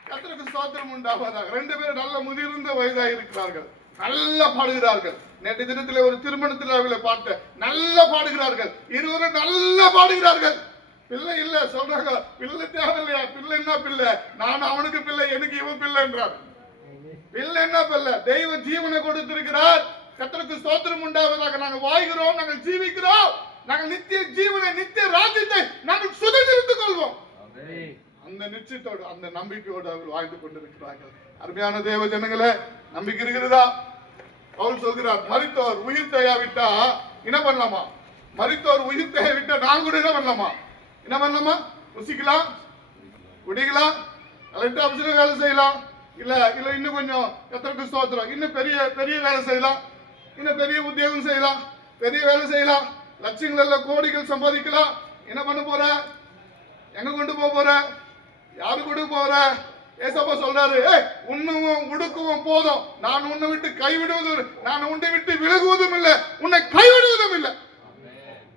கர்த்தருக்கு ஸ்தோத்திரம் உண்டாவதாக. 2 பேரும் நல்ல முதிர்ந்த வயதாக இருக்கிறார்கள், நல்லா பாடுகிறார்கள். நேற்று தினத்தில் ஒரு திருமணத்தில் அவர்களை பார்த்தேன், நல்லா பாடுகிறார்கள். இருவரும் நல்லா பாடுகிறார்கள். பிள்ளை இல்ல சொல்றாங்க, பிள்ளை தேவையில்லையா? பிள்ளை என்ன பிள்ளை? நான் அவனுக்கு பிள்ளை, எனக்கு இவன் பிள்ளை என்றார். பிள்ளை என்ன பிள்ளை? தெய்வ ஜீவனை கொடுத்திருக்கிறார். கர்த்தருக்கு ஸ்தோத்திரம் உண்டாவதாக. நாங்கள் வாழ்கிறோம், நாங்கள் ஜீவிக்கிறோம், நாங்கள் நித்திய ஜீவனை, நித்திய ராஜ்யத்தை நாங்கள் சுதந்திரித்துக் கொள்வோம். அந்த நிச்சயத்தோடு, அந்த நம்பிக்கையோடு அவர்கள் வாழ்ந்து கொண்டிருக்கிறார்கள். அருமையான தேவ ஜனங்களே, நம்பிக்கை இருக்கிறதா? பவுல் சொல்கிறார், மரித்தோர் உயிர் தேயாவிட்டா என்ன பண்ணலாமா? மரித்தோர் உயிர் தேயாவிட்டா நான் கூட என்ன பண்ணலாமா? என்ன பண்ணலாமா? ருசிக்கலாம், குடிக்கலாம், கலெக்டர் ஆபீஸ்ல வேலை செய்யலாம், இல்ல இன்னும் கொஞ்சம் கர்த்தருக்கு ஸ்தோத்திரம், இன்னும் பெரிய பெரிய வேலை செய்யலாம், இன்னும் பெரிய உத்தியோகம் செய்யலாம், பெரிய வேலை செய்யலாம், லட்சங்கள் கோடிகள் சம்பாதிக்கலாம். என்ன பண்ண போற? எங்க கொண்டு போற? யாரு கொண்டு போற? ஏசப்பா சொல்றாரு, உண்ணுவும் உடுக்கவும் போதும், நான் உன்னை விட்டு கைவிடுவதும், நான் உன்னை விட்டு விலகுவதும் இல்லை, உன்னை கைவிடுவதும் இல்லை.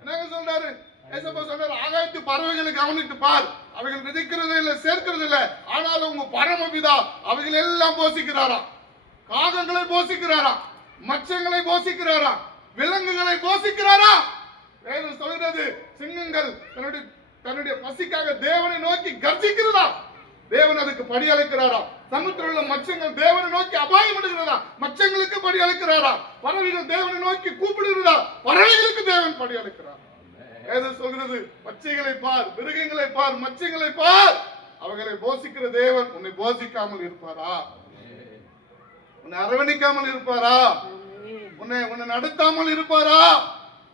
என்ன சொல்றாரு? ஏசப்பா சொல்றாரு, ஆகாயத்து பறவைகளை கவனித்து பார், அவைகள் விதைக்கிறது இல்லை, சேர்க்கிறது இல்லை, ஆனாலும் உங்க பரமபிதா அவைகள் எல்லாம் போஷிக்கிறாராம். காகங்களை போஷிக்கிறாராம், மச்சங்களை போஷிக்கிறாராம், விலங்குகளை போஷிக்கிறாராம். வேதம் சொல்கிறது, சிங்கங்கள் தன்னுடைய பசிக்காக தேவனை நோக்கி கர்ஜிக்கிறதா, தேவன் அதுக்கு படி அளிக்கிறாரா. சமுத்திரம் உள்ள மச்சங்கள் தேவனை நோக்கி அபாயம் எடுக்கிறதா, மச்சங்களுக்கு படி அளிக்கிறாரா. பறவைகள் தேவனை நோக்கி கூப்பிடுகிறதா, பறவைகளுக்கு தேவன் படி அளிக்கிறார். வேதம் சொல்கிறது, பச்சைகளை பார், மிருகங்களை பார், மச்சங்களை பார், அவர்களை போஷிக்கிற தேவன் உன்னை போஷிக்காமல் இருப்பாரா? உன்னை அரவணைக்காமல் இருப்பாரா? உன்னை நடத்தாமல் இருப்பாரா?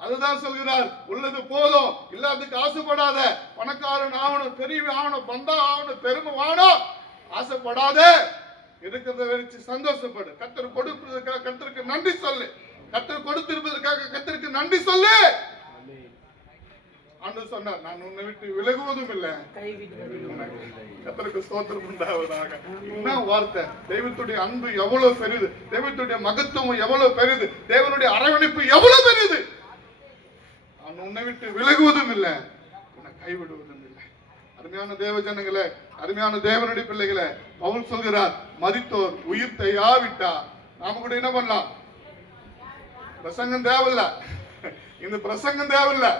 அதுதான் சொல்கிறார், உள்ளது போதும், இல்லாததுக்கு ஆசைப்படாத, பணக்காரன் ஆகணும், பெரிய ஆகணும், பந்தா ஆகணும், பெருமை ஆகணும், ஆசைப்படாத, இருக்கிறத வச்சு சந்தோஷப்படு. கர்த்தர் கொடுப்பதற்காக கர்த்தருக்கு நன்றி சொல்லு, கர்த்தர் கொடுத்திருப்பதற்காக கர்த்தருக்கு நன்றி சொல்லு. ஆண்டவர் சொன்னார், நான் உன்னை விட்டு விலகுவதும் இல்லை, கர்த்தருக்கு ஸ்தோத்திரம் உண்டாவதாக. என்ன வார்த்தை! தெய்வத்துடைய அன்பு எவ்வளவு பெரிது, தெய்வத்துடைய மகத்துவம் எவ்வளவு பெரிது, தேவனுடைய அரவணைப்பு எவ்வளவு பெரிது. நான் உன்னை விட்டு விலகுவதும் இல்லை, உன்னை கைவிடுவதும் இல்லை. அருமையான தேவ ஜனங்களே, அருமையான தேவனுடைய பிள்ளைகளே, பவுல் சொல்கிறார், மரித்தோர் உயிர் தேயாவிட்டா நாம கூட என்ன பண்ணலாம்? பிரசங்கம் தேவையில்லை, இந்த பிரசங்கம் தேவையில்லை,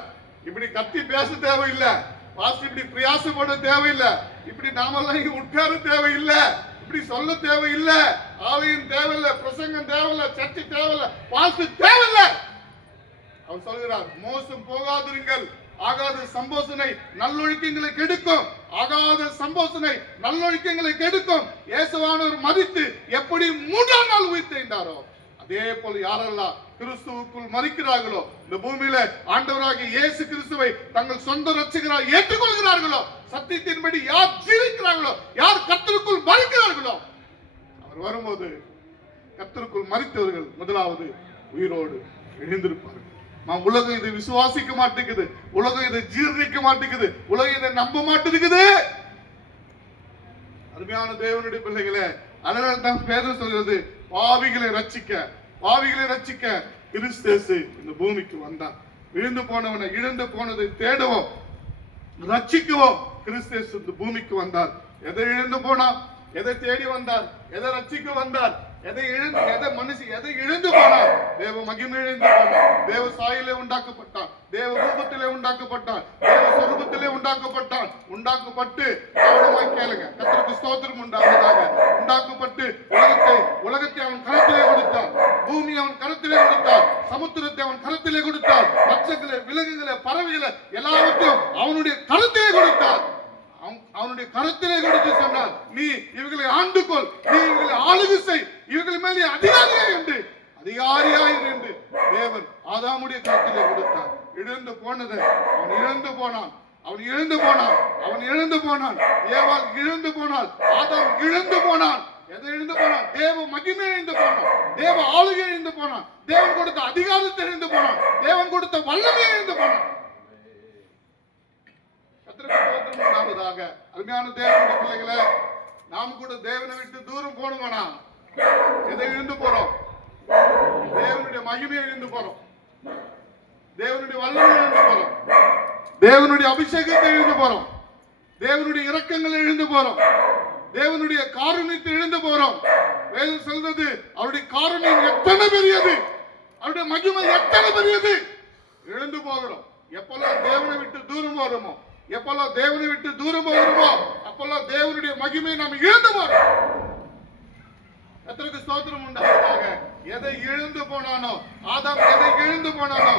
இப்படி கத்தி பேச தேவையில்லை, பாஸ்டர் இப்படி பிரயாசப்பட தேவையில்லை, இப்படி நாமெல்லாம் இங்க உட்கார தேவையில்லை, இப்படி சொல்ல தேவையில்லை, ஆலயம் தேவையில்லை, பிரசங்கம் தேவையில்லை, சர்ச்சை தேவையில்லை, பாஸ்டர் தேவையில்லை. அவர் சொல்கிறார், மோசம் போகாதிருங்கள், ஆகாத சம்போசனை நல்லொழுக்கங்களை கெடுக்கும். ஆகாத சம்போசனை நல்லொழுக்கங்களை கெடுக்கும். இயேசுவானவர் மரித்து எப்படி 3ஆம் நாள் உயிர்த்தெழுந்தாரோ அதே போல யாரெல்லாம் கிறிஸ்துவுக்குள் மரிக்கிறார்களோ, இந்த பூமியில ஆண்டவராகிய இயேசு கிறிஸ்துவை தங்கள் சொந்த ரட்சகராக ஏற்றுக்கொள்கிறார்களோ, சத்தியத்தின்படி யார் ஜீவிக்கிறார்களோ, யார் கர்த்தருக்குள் மரிக்கிறார்களோ, அவர் வரும்போது கர்த்தருக்குள் மரித்தவர்கள் முதலாவது உயிரோடு எழுந்திருப்பார்கள். உலகம் இதை விசுவாசிக்க மாட்டேங்குது, உலகம் இதை ஜீர்ணிக்க மாட்டேங்குது, உலகம் இதை நம்ப மாட்டேங்குது. அருமையான தேவனுடைய பிள்ளைகளே, அதனால தான் வேதம் சொல்கிறது, பாவிகளை ரட்சிக்க கிறிஸ்து இந்த பூமிக்கு வந்தார். விழுந்து போனவனை, இழந்து போனதை தேடுவோம், ரட்சிக்குவோம். கிறிஸ்து இந்த பூமிக்கு வந்தார். எதை இழந்து போனார், எதை தேடி வந்தார், எதை ரட்சிக்க வந்தார், எதை இழந்து போனார். தேவ மகிமை இழந்து போனார். தேவ சாயிலே உண்டாக்கப்பட்டான், தேவ ரூபத்திலே உண்டாக்கப்பட்டான், தேவ சொரூபத்திலே உண்டாக்கப்பட்டு கவனமாய் கேளுங்க, கர்த்தருக்கு ஸ்தோத்திரம் உண்டாவதாக. உண்டாக்கப்பட்டு உலகத்தை அவன் கரத்திலே கொடுத்தார், பூமி அவன் கரத்திலே கொடுத்தார், சமுத்திரத்தை அவன் கரத்திலே கொடுத்தார், பட்சங்களை, விலங்குகளை, பறவைகளை எல்லாவற்றையும் அவனுடைய கரத்திலே கொடுத்தார். அவனுடைய கரத்திலே கொடுத்து சொன்னார், நீ இவர்களை ஆண்டுகொள், நீ இவர்களை ஆளுகை செய், இவர்கள் மேலே அதிகாரியாய் என்று தேவன் ஆதாமுடைய கரத்திலே கொடுத்தார். இழந்து போனது அவன் இழந்து போனான். ஏவாள் இழந்து போனான், ஆதாம் இழந்து போனான். எதை இழந்து போனான்? தேவ மகிமை இழந்து போனான், தேவ ஆளுகை இழந்து போனான், தேவன் கொடுத்த அதிகாரத்தை இழந்து போனான், தேவன் கொடுத்த வல்லமையை இழந்து போனான். அருமையான தேவனுடைய பிள்ளைகளே, நாம் கூட தேவனை விட்டு தூரம் போனோம்னா எதை இழந்து போறோம்? தேவனுடைய மகிமையை இழந்து போறோம், தேவனுடைய வல்லமையை இழந்து போறோம், தேவனுடைய அபிஷேகத்தை இழந்து போறோம், தேவனுடைய இரக்கங்களை இழந்து போறோம், தேவனுடைய காருண்யத்தை இழந்து போறோம். வேதம் சொல்றது, அவருடைய காருண்யம் எத்தனை பெரியது, அவருடைய மகிமை எத்தனை பெரியது. இழந்து போகிறோம். எப்பெல்லாம் தேவனை விட்டு தூரம் போறோமோ, எப்பெல்லாம் தேவனை விட்டு தூரம் போகிறோமோ, அப்பெல்லாம் தேவனுடைய மகிமை நாம் இழந்து போறோம். கர்த்தருக்கு ஸ்தோத்திரம் உண்டாவதாக. எதை இழந்து போனானோ, ஆதாம் எதை இழந்து போனானோ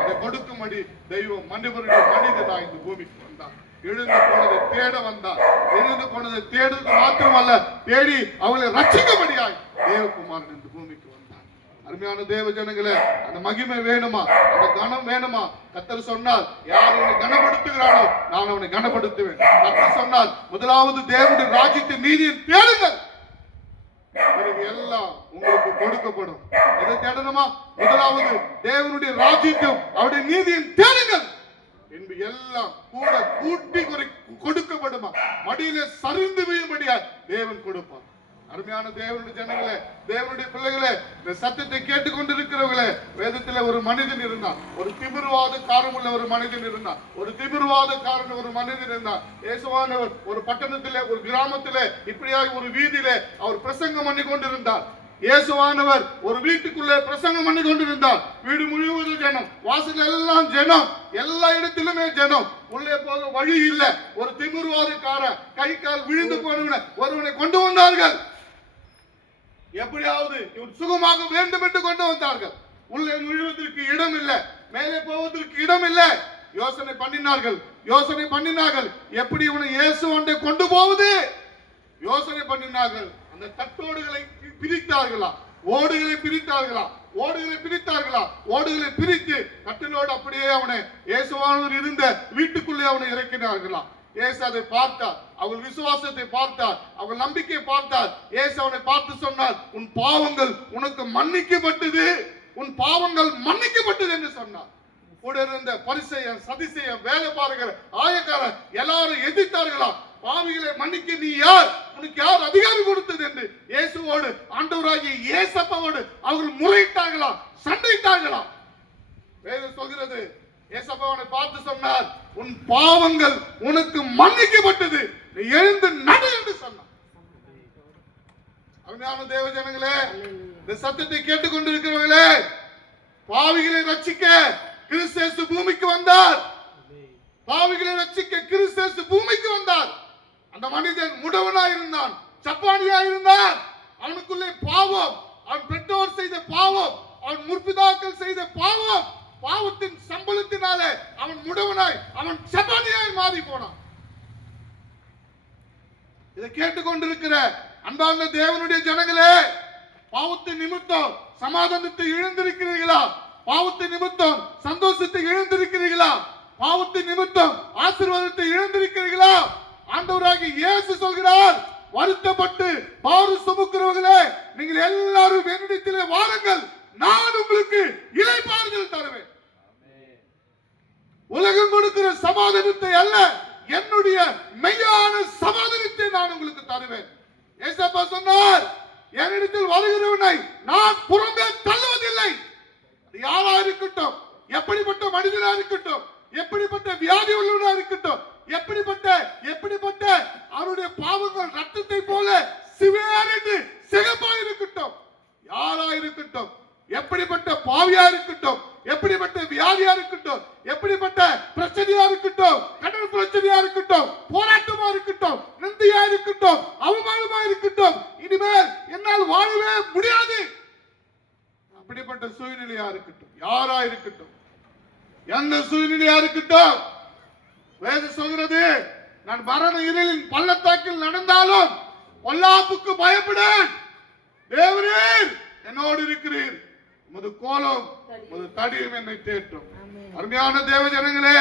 அதை கொடுக்கும்படி தெய்வம் மனிதனாக இந்த பூமிக்கு வந்தார். இழந்து போனதை தேட வந்தார். இழந்து போனதை தேடுவது மாத்திரமல்ல, தேடி அவங்களை ரட்சிக்கும்படியாய் தேவகுமாரன் இந்த பூமிக்கு வந்தார். அருமையான தேவ ஜனங்களே, அந்த மகிமை வேணுமா, அந்த கனம் வேணுமா? கர்த்தர் சொன்னார், யார் என்னை கனப்படுத்துகிறானோ நான் அவனை கனப்படுத்துவேன். கர்த்தர் சொன்னார், முதலாவது தேவனுடைய ராஜ்யத்தை நீதியை தேடுங்கள், பிறகு எல்லாம் உங்களுக்கு கொடுக்கப்படும். எதை தேடணுமா? முதலாவது தேவனுடைய ராஜ்யத்தையும் அவருடைய நீதியும் தேடுங்கள், என்பது எல்லாம் கூட கூட்டி கொடுக்கப்படுமா, மடியிலே சரிந்து வீழும்படியா தேவன் கொடுப்பார். அருமையான தேவனுடைய ஜனங்களே, தேவனுடைய பிள்ளைகளே, இந்த சத்தத்தை கேட்டுக்கொண்டிருக்கிறவர்களே, வேதத்திலே ஒரு மனிதன் இருந்தான், ஒரு திமிர்வாதக்காரன் உள்ள ஒரு மனிதன் இருந்தான், ஒரு மனிதன் இருந்தான். இயேசுவானவர் ஒரு பட்டணத்திலே, ஒரு கிராமத்திலே, இப்படியாக ஒரு வீதியிலே அவர் பிரசங்கம் பண்ணி கொண்டிருந்தார். இயேசுவானவர் ஒரு வீட்டுக்குள்ளே பிரசங்கம் பண்ணி கொண்டிருந்தார். வீடு முழுவதும் ஜனம், வாசல் எல்லாம் ஜனம், எல்லா இடத்திலுமே ஜனம். உள்ளே போக வழி இல்லை. ஒரு திமிர்வாதக்கார கை கால் விழுந்து போனவனை ஒருவனை கொண்டு வந்தார்கள். எப்படியாவது இவர் சுகமாக வேண்டும் என்று கொண்டு வந்தார்கள். உள்ளே நுழைவதற்கு இடம் இல்லை, மேலே போவதற்கு இடம் இல்லை. யோசனை பண்ணினார்கள், எப்படி இவனை இயேசு ஒன்றை கொண்டு போவது? யோசனை பண்ணினார்கள். அந்த தட்டோடுகளை பிரித்தார்களா, ஓடுகளை பிரித்து கட்டிலோடு அப்படியே அவனை இயேசுவானவர் இருந்த வீட்டுக்குள்ளே அவனை இறக்கினார்களா. இயேசு அதை பார்த்தார், அவள் விசுவாசத்தை பார்த்தார், அவள் நம்பிக்கை பார்த்தார். இயேசு அவனை பார்த்து சொன்னார், உன் பாவங்கள் உனக்கு மன்னிக்கப்பட்டது என்று சொன்னார். கூட இருந்த பரிசேயன், சதிசேயன், வேலை பாருகிற ஆயக்காரர் எல்லாரும் எதிர்த்தார்களா. பாவிகளை மன்னிக்க நீ யார், உனக்கு யார் அதிகாரம் கொடுத்தது என்று இயேசுவோடு, ஆண்டவராகிய இயேசப்பாவோடு அவர்கள் முறையிட்டார்களா, சண்டையிட்டார்களா. வேதம் சொல்கிறது, இயேசப்பா அவனை பார்த்து சொன்னார், உன் பாவங்கள் உனக்கு மன்னிக்கப்பட்டது, நீ எழுந்து நடு என்று சொன்னார். அருமையான தேவ ஜனங்களே, இந்த சத்தத்தை கேட்டுக்கொண்டிருக்கிறவர்களே, பாவிகளை ரட்சிக்க கிறிஸ்து பூமிக்கு வந்தார். அந்த மனிதன் முடவனாய் இருந்தான், சப்பானியாய் இருந்தான். அவனுக்குள்ளே பாவம், அவன் பெற்றோர் செய்த பாவம், அவன் முற்பிதாக்கள் செய்த பாவத்தின் சம்பளத்தினாலே அவன் முடவனாய், அவன் சப்பானியாய் மாறி போனான். இதை கேட்டுக்கொண்டிருக்கிற அன்பார்ந்த தேவனுடைய ஜனங்களே, பாவத்தின் நிமித்தம் சமாதானத்தை இழந்திருக்கிறீர்களா? பாவத்தின் நிமித்தம் சந்தோஷத்தை இழந்திருக்கிறீர்களா? பாவத்தின் நிமித்தம் ஆசீர்வாதத்தை இழந்திருக்கிறீர்களா? ஆண்டவராகிய இயேசு சொல்கிறார், வருத்தப்பட்டு பாரு சுமக்கிறவர்களே, நீங்கள் எல்லாரும் என்னிடத்திலே வாருங்கள், நான் உங்களுக்கு இளைப்பாறுதல் தருவேன். உலகம் கொடுக்கிற சமாதானத்தை அல்ல, என்னுடைய மெய்யான சமாதானத்தை நான் உங்களுக்கு தருவேன். ஏசப்பா சொன்னார், என்னிடத்தில் வருகிறவனை நான் புறம்பே தள்ளுவதில்லை. யாரா இருக்கட்டும், எப்படிப்பட்ட மனிதனா இருக்கட்டும், எப்படிப்பட்ட வியாதி உள்ளவனா இருக்கட்டும், எப்படிப்பட்ட அவருடைய பாவங்கள் ரத்தத்தை போல சிவேரென்று சிகப்பா இருக்கட்டும், யாரா இருக்கட்டும், எப்படிப்பட்ட பாவியா இருக்கட்டும், எப்படிப்பட்ட வியாதியா இருக்கட்டும், எப்படிப்பட்ட பிரச்சனையா இருக்கட்டும், கடன் பிரச்சனையா இருக்கட்டும், போராட்டமா இருக்கட்டும், நிந்தையா இருக்கட்டும், அவமானமா இருக்கட்டும், இனிமேல் என்னால் வாழவே முடியாது, அப்படிப்பட்ட சூழ்நிலையா இருக்கட்டும், யாரா இருக்கட்டும், எந்த சூழ்நிலையா இருக்கட்டும், வேதம் சொல்கிறது, நான் மரண இருளின் பள்ளத்தாக்கில் நடந்தாலும் பொல்லாப்புக்கு பயப்படேன், தேவரீர் என்னோடு இருக்கிறீர், உமது கோலம் உமது தடியும் என்னை தேற்றும். அருமையான தேவ ஜனங்களே,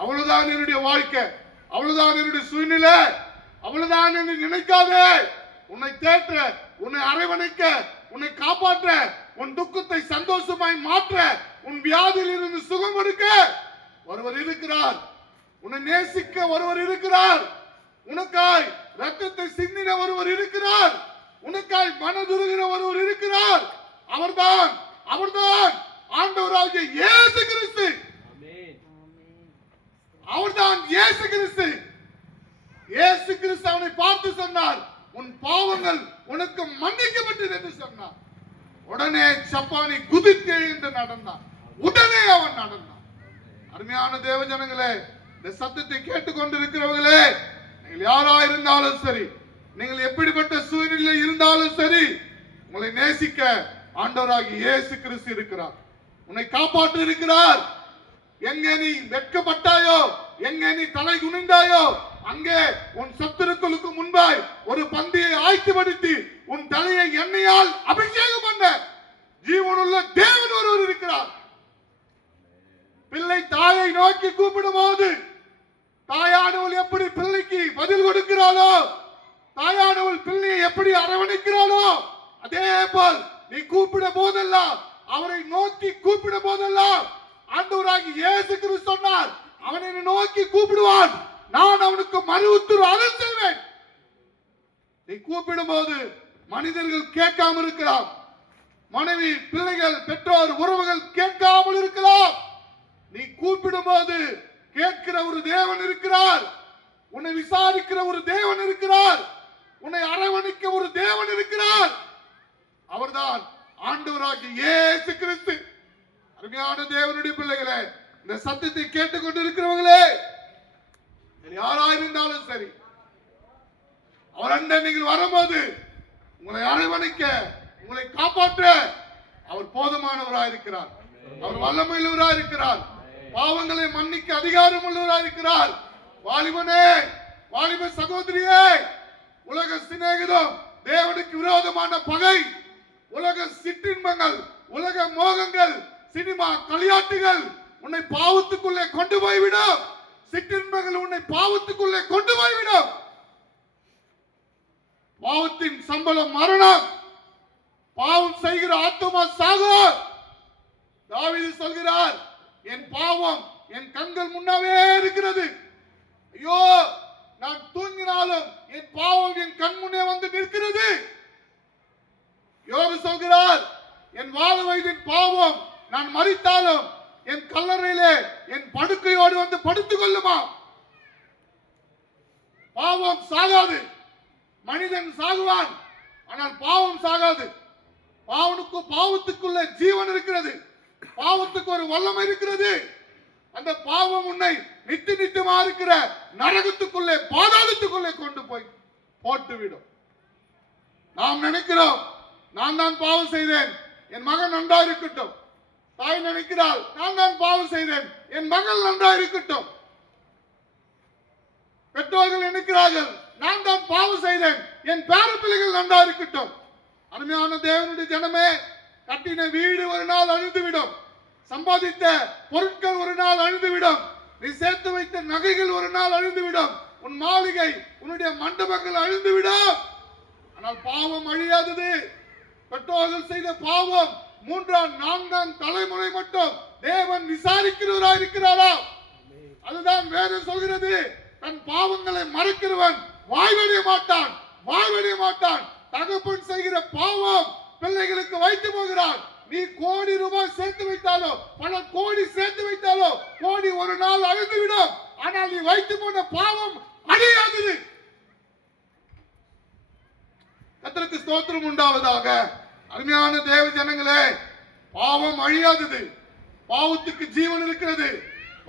அவ்வளவுதான் என்னுடைய வாழ்க்கை, அவ்வளவுதான் என்னுடைய சூழ்நிலை, அவ்வளவுதான் என்று நினைக்காதே. உன்னை தேற்ற, உன்னை அரவணைக்க, உன்னை காப்பாற்ற, உன் துக்கத்தை சந்தோஷமாய் மாற்ற, உன் வியாதியில் இருந்து சுகம் கொடுக்க ஒருவர் இருக்கிறார். உன்னை நேசிக்க ஒருவர் இருக்கிறார். உனக்காய் ரத்தத்தை சிந்தின ஒருவர் இருக்கிறார். உனக்காய் மனதுருகிற ஒருவர் இருக்கிறார். அவர்தான் ஆண்டவராகிய இயேசு கிறிஸ்து. அவர்தான் இயேசு கிறிஸ்து. இயேசு கிறிஸ்து அவனை பார்த்து சொன்னார், உன் பாவங்கள் உனக்கு மன்னிக்கப்பட்டது என்று சொன்னார். உடனே சப்பானி குதித்து எழுந்து நடந்தான். உடனே அவன் நடந்தான். அருமையான தேவ ஜனங்களே, இந்த சத்தத்தை கேட்டுக்கொண்டிருக்கிறவர்களே, நீங்கள் யாரா இருந்தாலும் சரி, நீங்கள் எப்படிப்பட்ட சூழ்நிலை இருந்தாலும் சரி, உங்களை நேசிக்க ஆண்டவராகிய இயேசு கிறிஸ்து இருக்கிறார். உன்னை காப்பாற்ற இருக்கிறார். எங்கே நீ வெட்கப்பட்டாயோ, எங்கே நீ தலை குனிந்தாயோ, அங்கே உன் சத்துருக்களுக்கு முன்பாய் ஒரு பந்தியை ஆயத்தப்படுத்தி உன் தலையை எண்ணெயால் அபிஷேகம் பண்ண ஜீவனுள்ள தேவன் ஒருவர் இருக்கிறார். பிள்ளை தாயை நோக்கி கூப்பிடும் போது தாயானவள் எப்படி பிள்ளைக்கு பதில் கொடுக்கிறாளோ, தாயானவள் பிள்ளையை எப்படி அரவணைக்கிறாளோ, அதே போல் நீ கூப்பிட போதெல்லாம், அவரை நோக்கி கூப்பிட போதெல்லாம், ஆண்டவராகிய இயேசு கிறிஸ்து சொன்னார், அவனை நோக்கி கூப்பிடுவான், நான் அவனுக்கு மறு உத்தரவு அருள் செய்வேன். நீ கூப்பிடும் போது மனிதர்கள் கேட்காமல் இருக்கலாம், மனைவி, பிள்ளைகள், பெற்றோர், உறவுகள் கேட்காமல் இருக்கலாம். நீ கூப்பிடும் போது கேட்கிற ஒரு தேவன் இருக்கிறார். உன்னை விசாரிக்கிற ஒரு தேவன் இருக்கிறார். உன்னை அரவணைக்க ஒரு தேவன் இருக்கிறார். அவர்தான் ஆண்டவராகிய இயேசு கிறிஸ்து. அருமையான தேவனுடைய பிள்ளைகளே, இந்த சத்தத்தை கேட்டுக்கொண்டிருக்கிறவங்களே, யாராயிருந்தாலும் சரி, அவர் அண்ட நீங்கள் வரும்போது உங்களை அரவணைக்க, உங்களை காப்பாற்ற அவர் போதுமானவராயிருக்கிறார். அவர் வல்லமையுள்ளவராயிருக்கிறார். பாவங்களை மன்னிக்க அதிகாரம் உள்ளவராயிருக்கிறார். வாலிபனே, வாலிப சகோதரியே, உலக சிநேகிதம், தேவனுக்கு விரோதமான பகை, உலக சிற்றின்பங்கள், உலக மோகங்கள், சினிமா, களியாட்டுகள் உன்னை பாவத்துக்குள்ளே கொண்டு போய்விடும். சிற்றின்பங்கள் உன்னை பாவத்துக்குள்ளே கொண்டு போய்விடும். பாவத்தின் சம்பளம் மரணம். பாவம் செய்கிற ஆத்துமா சாகும். தாவீது சொல்கிறார், என் பாவம் என் கண்கள் முன்னாவே இருக்கிறது. ஐயோ, நான் தூங்கினாலும் என் பாவம் என் கண் முன்னே வந்து நிற்கிறது. யோபு சொல்கிறார், என் வாழ வயதின் பாவம் நான் மரித்தாலும் என் கல்லறையிலே என் படுக்கையோடு வந்து படுத்துக் கொள்ளுமா? பாவம் சாகாது. மனிதன் சாகுவான், ஆனால் பாவம் சாகாது. பாவத்துக்குள்ள ஜீவன் இருக்கிறது. பாவத்துக்கு ஒரு வல்லமை இருக்கிறது. அந்த பாவம் உன்னை நித்தியமா இருக்கிற நரகத்துக்குள்ளே, பாதாளத்துக்குள்ளே கொண்டு போய் போட்டுவிடும். நாம் நினைக்கிறோம், நான் தான் பாவம் செய்தேன், என் மகன் நன்றா இருக்கட்டும், தாய் நினைக்கிறாள், நான் தான் பாவம் செய்தேன், என் மகள் நன்றா இருக்கட்டும். பெற்றோர்கள் நினைக்கிறார்கள், நான் தான் பாவம் செய்தேன், என் பேர பிள்ளைகள் நன்றா இருக்கட்டும். அருமையான தேவனுடைய ஜனமே, கட்டின வீடு ஒரு நாள் அழிந்துவிடும், சம்பாதித்த பொருட்கள் ஒரு நாள் அழிந்துவிடும், நீ சேர்த்து வைத்த நகைகள் ஒரு நாள் அழிந்துவிடும், உன் மாளிகை உன்னுடைய மண்டபங்கள் அழிந்துவிடும். ஆனால் பாவம் அழியாதது. பெற்றோர்கள் செய்த பாவம் 3ஆம் 4ஆம் தலைமுறை மட்டும் தேவன் விசாரிக்கிறவராய் இருக்கிறாரா? அதுதான் வேதம் சொல்கிறது. தன் பாவங்களை மறைக்கிறவன் வாழ்வடைய மாட்டான், வாழ்வடைய மாட்டான். தகப்பன் செய்கிற பாவம் பிள்ளைகளுக்கு வைத்து போகிறான். நீ கோடி ரூபாய் சேர்த்து வைத்தாலோ, பல கோடி சேர்த்து வைத்தாலோ, கோடி ஒரு நாள் அழிந்துவிடும். ஆனால் நீ வைத்து போன பாவம் அழியாதது. கர்த்தருக்கு ஸ்தோத்திரம் உண்டாவதாக. அருமையான தேவ ஜனங்களே, பாவம் அழியாதது. பாவத்துக்கு ஜீவன் இருக்கிறது.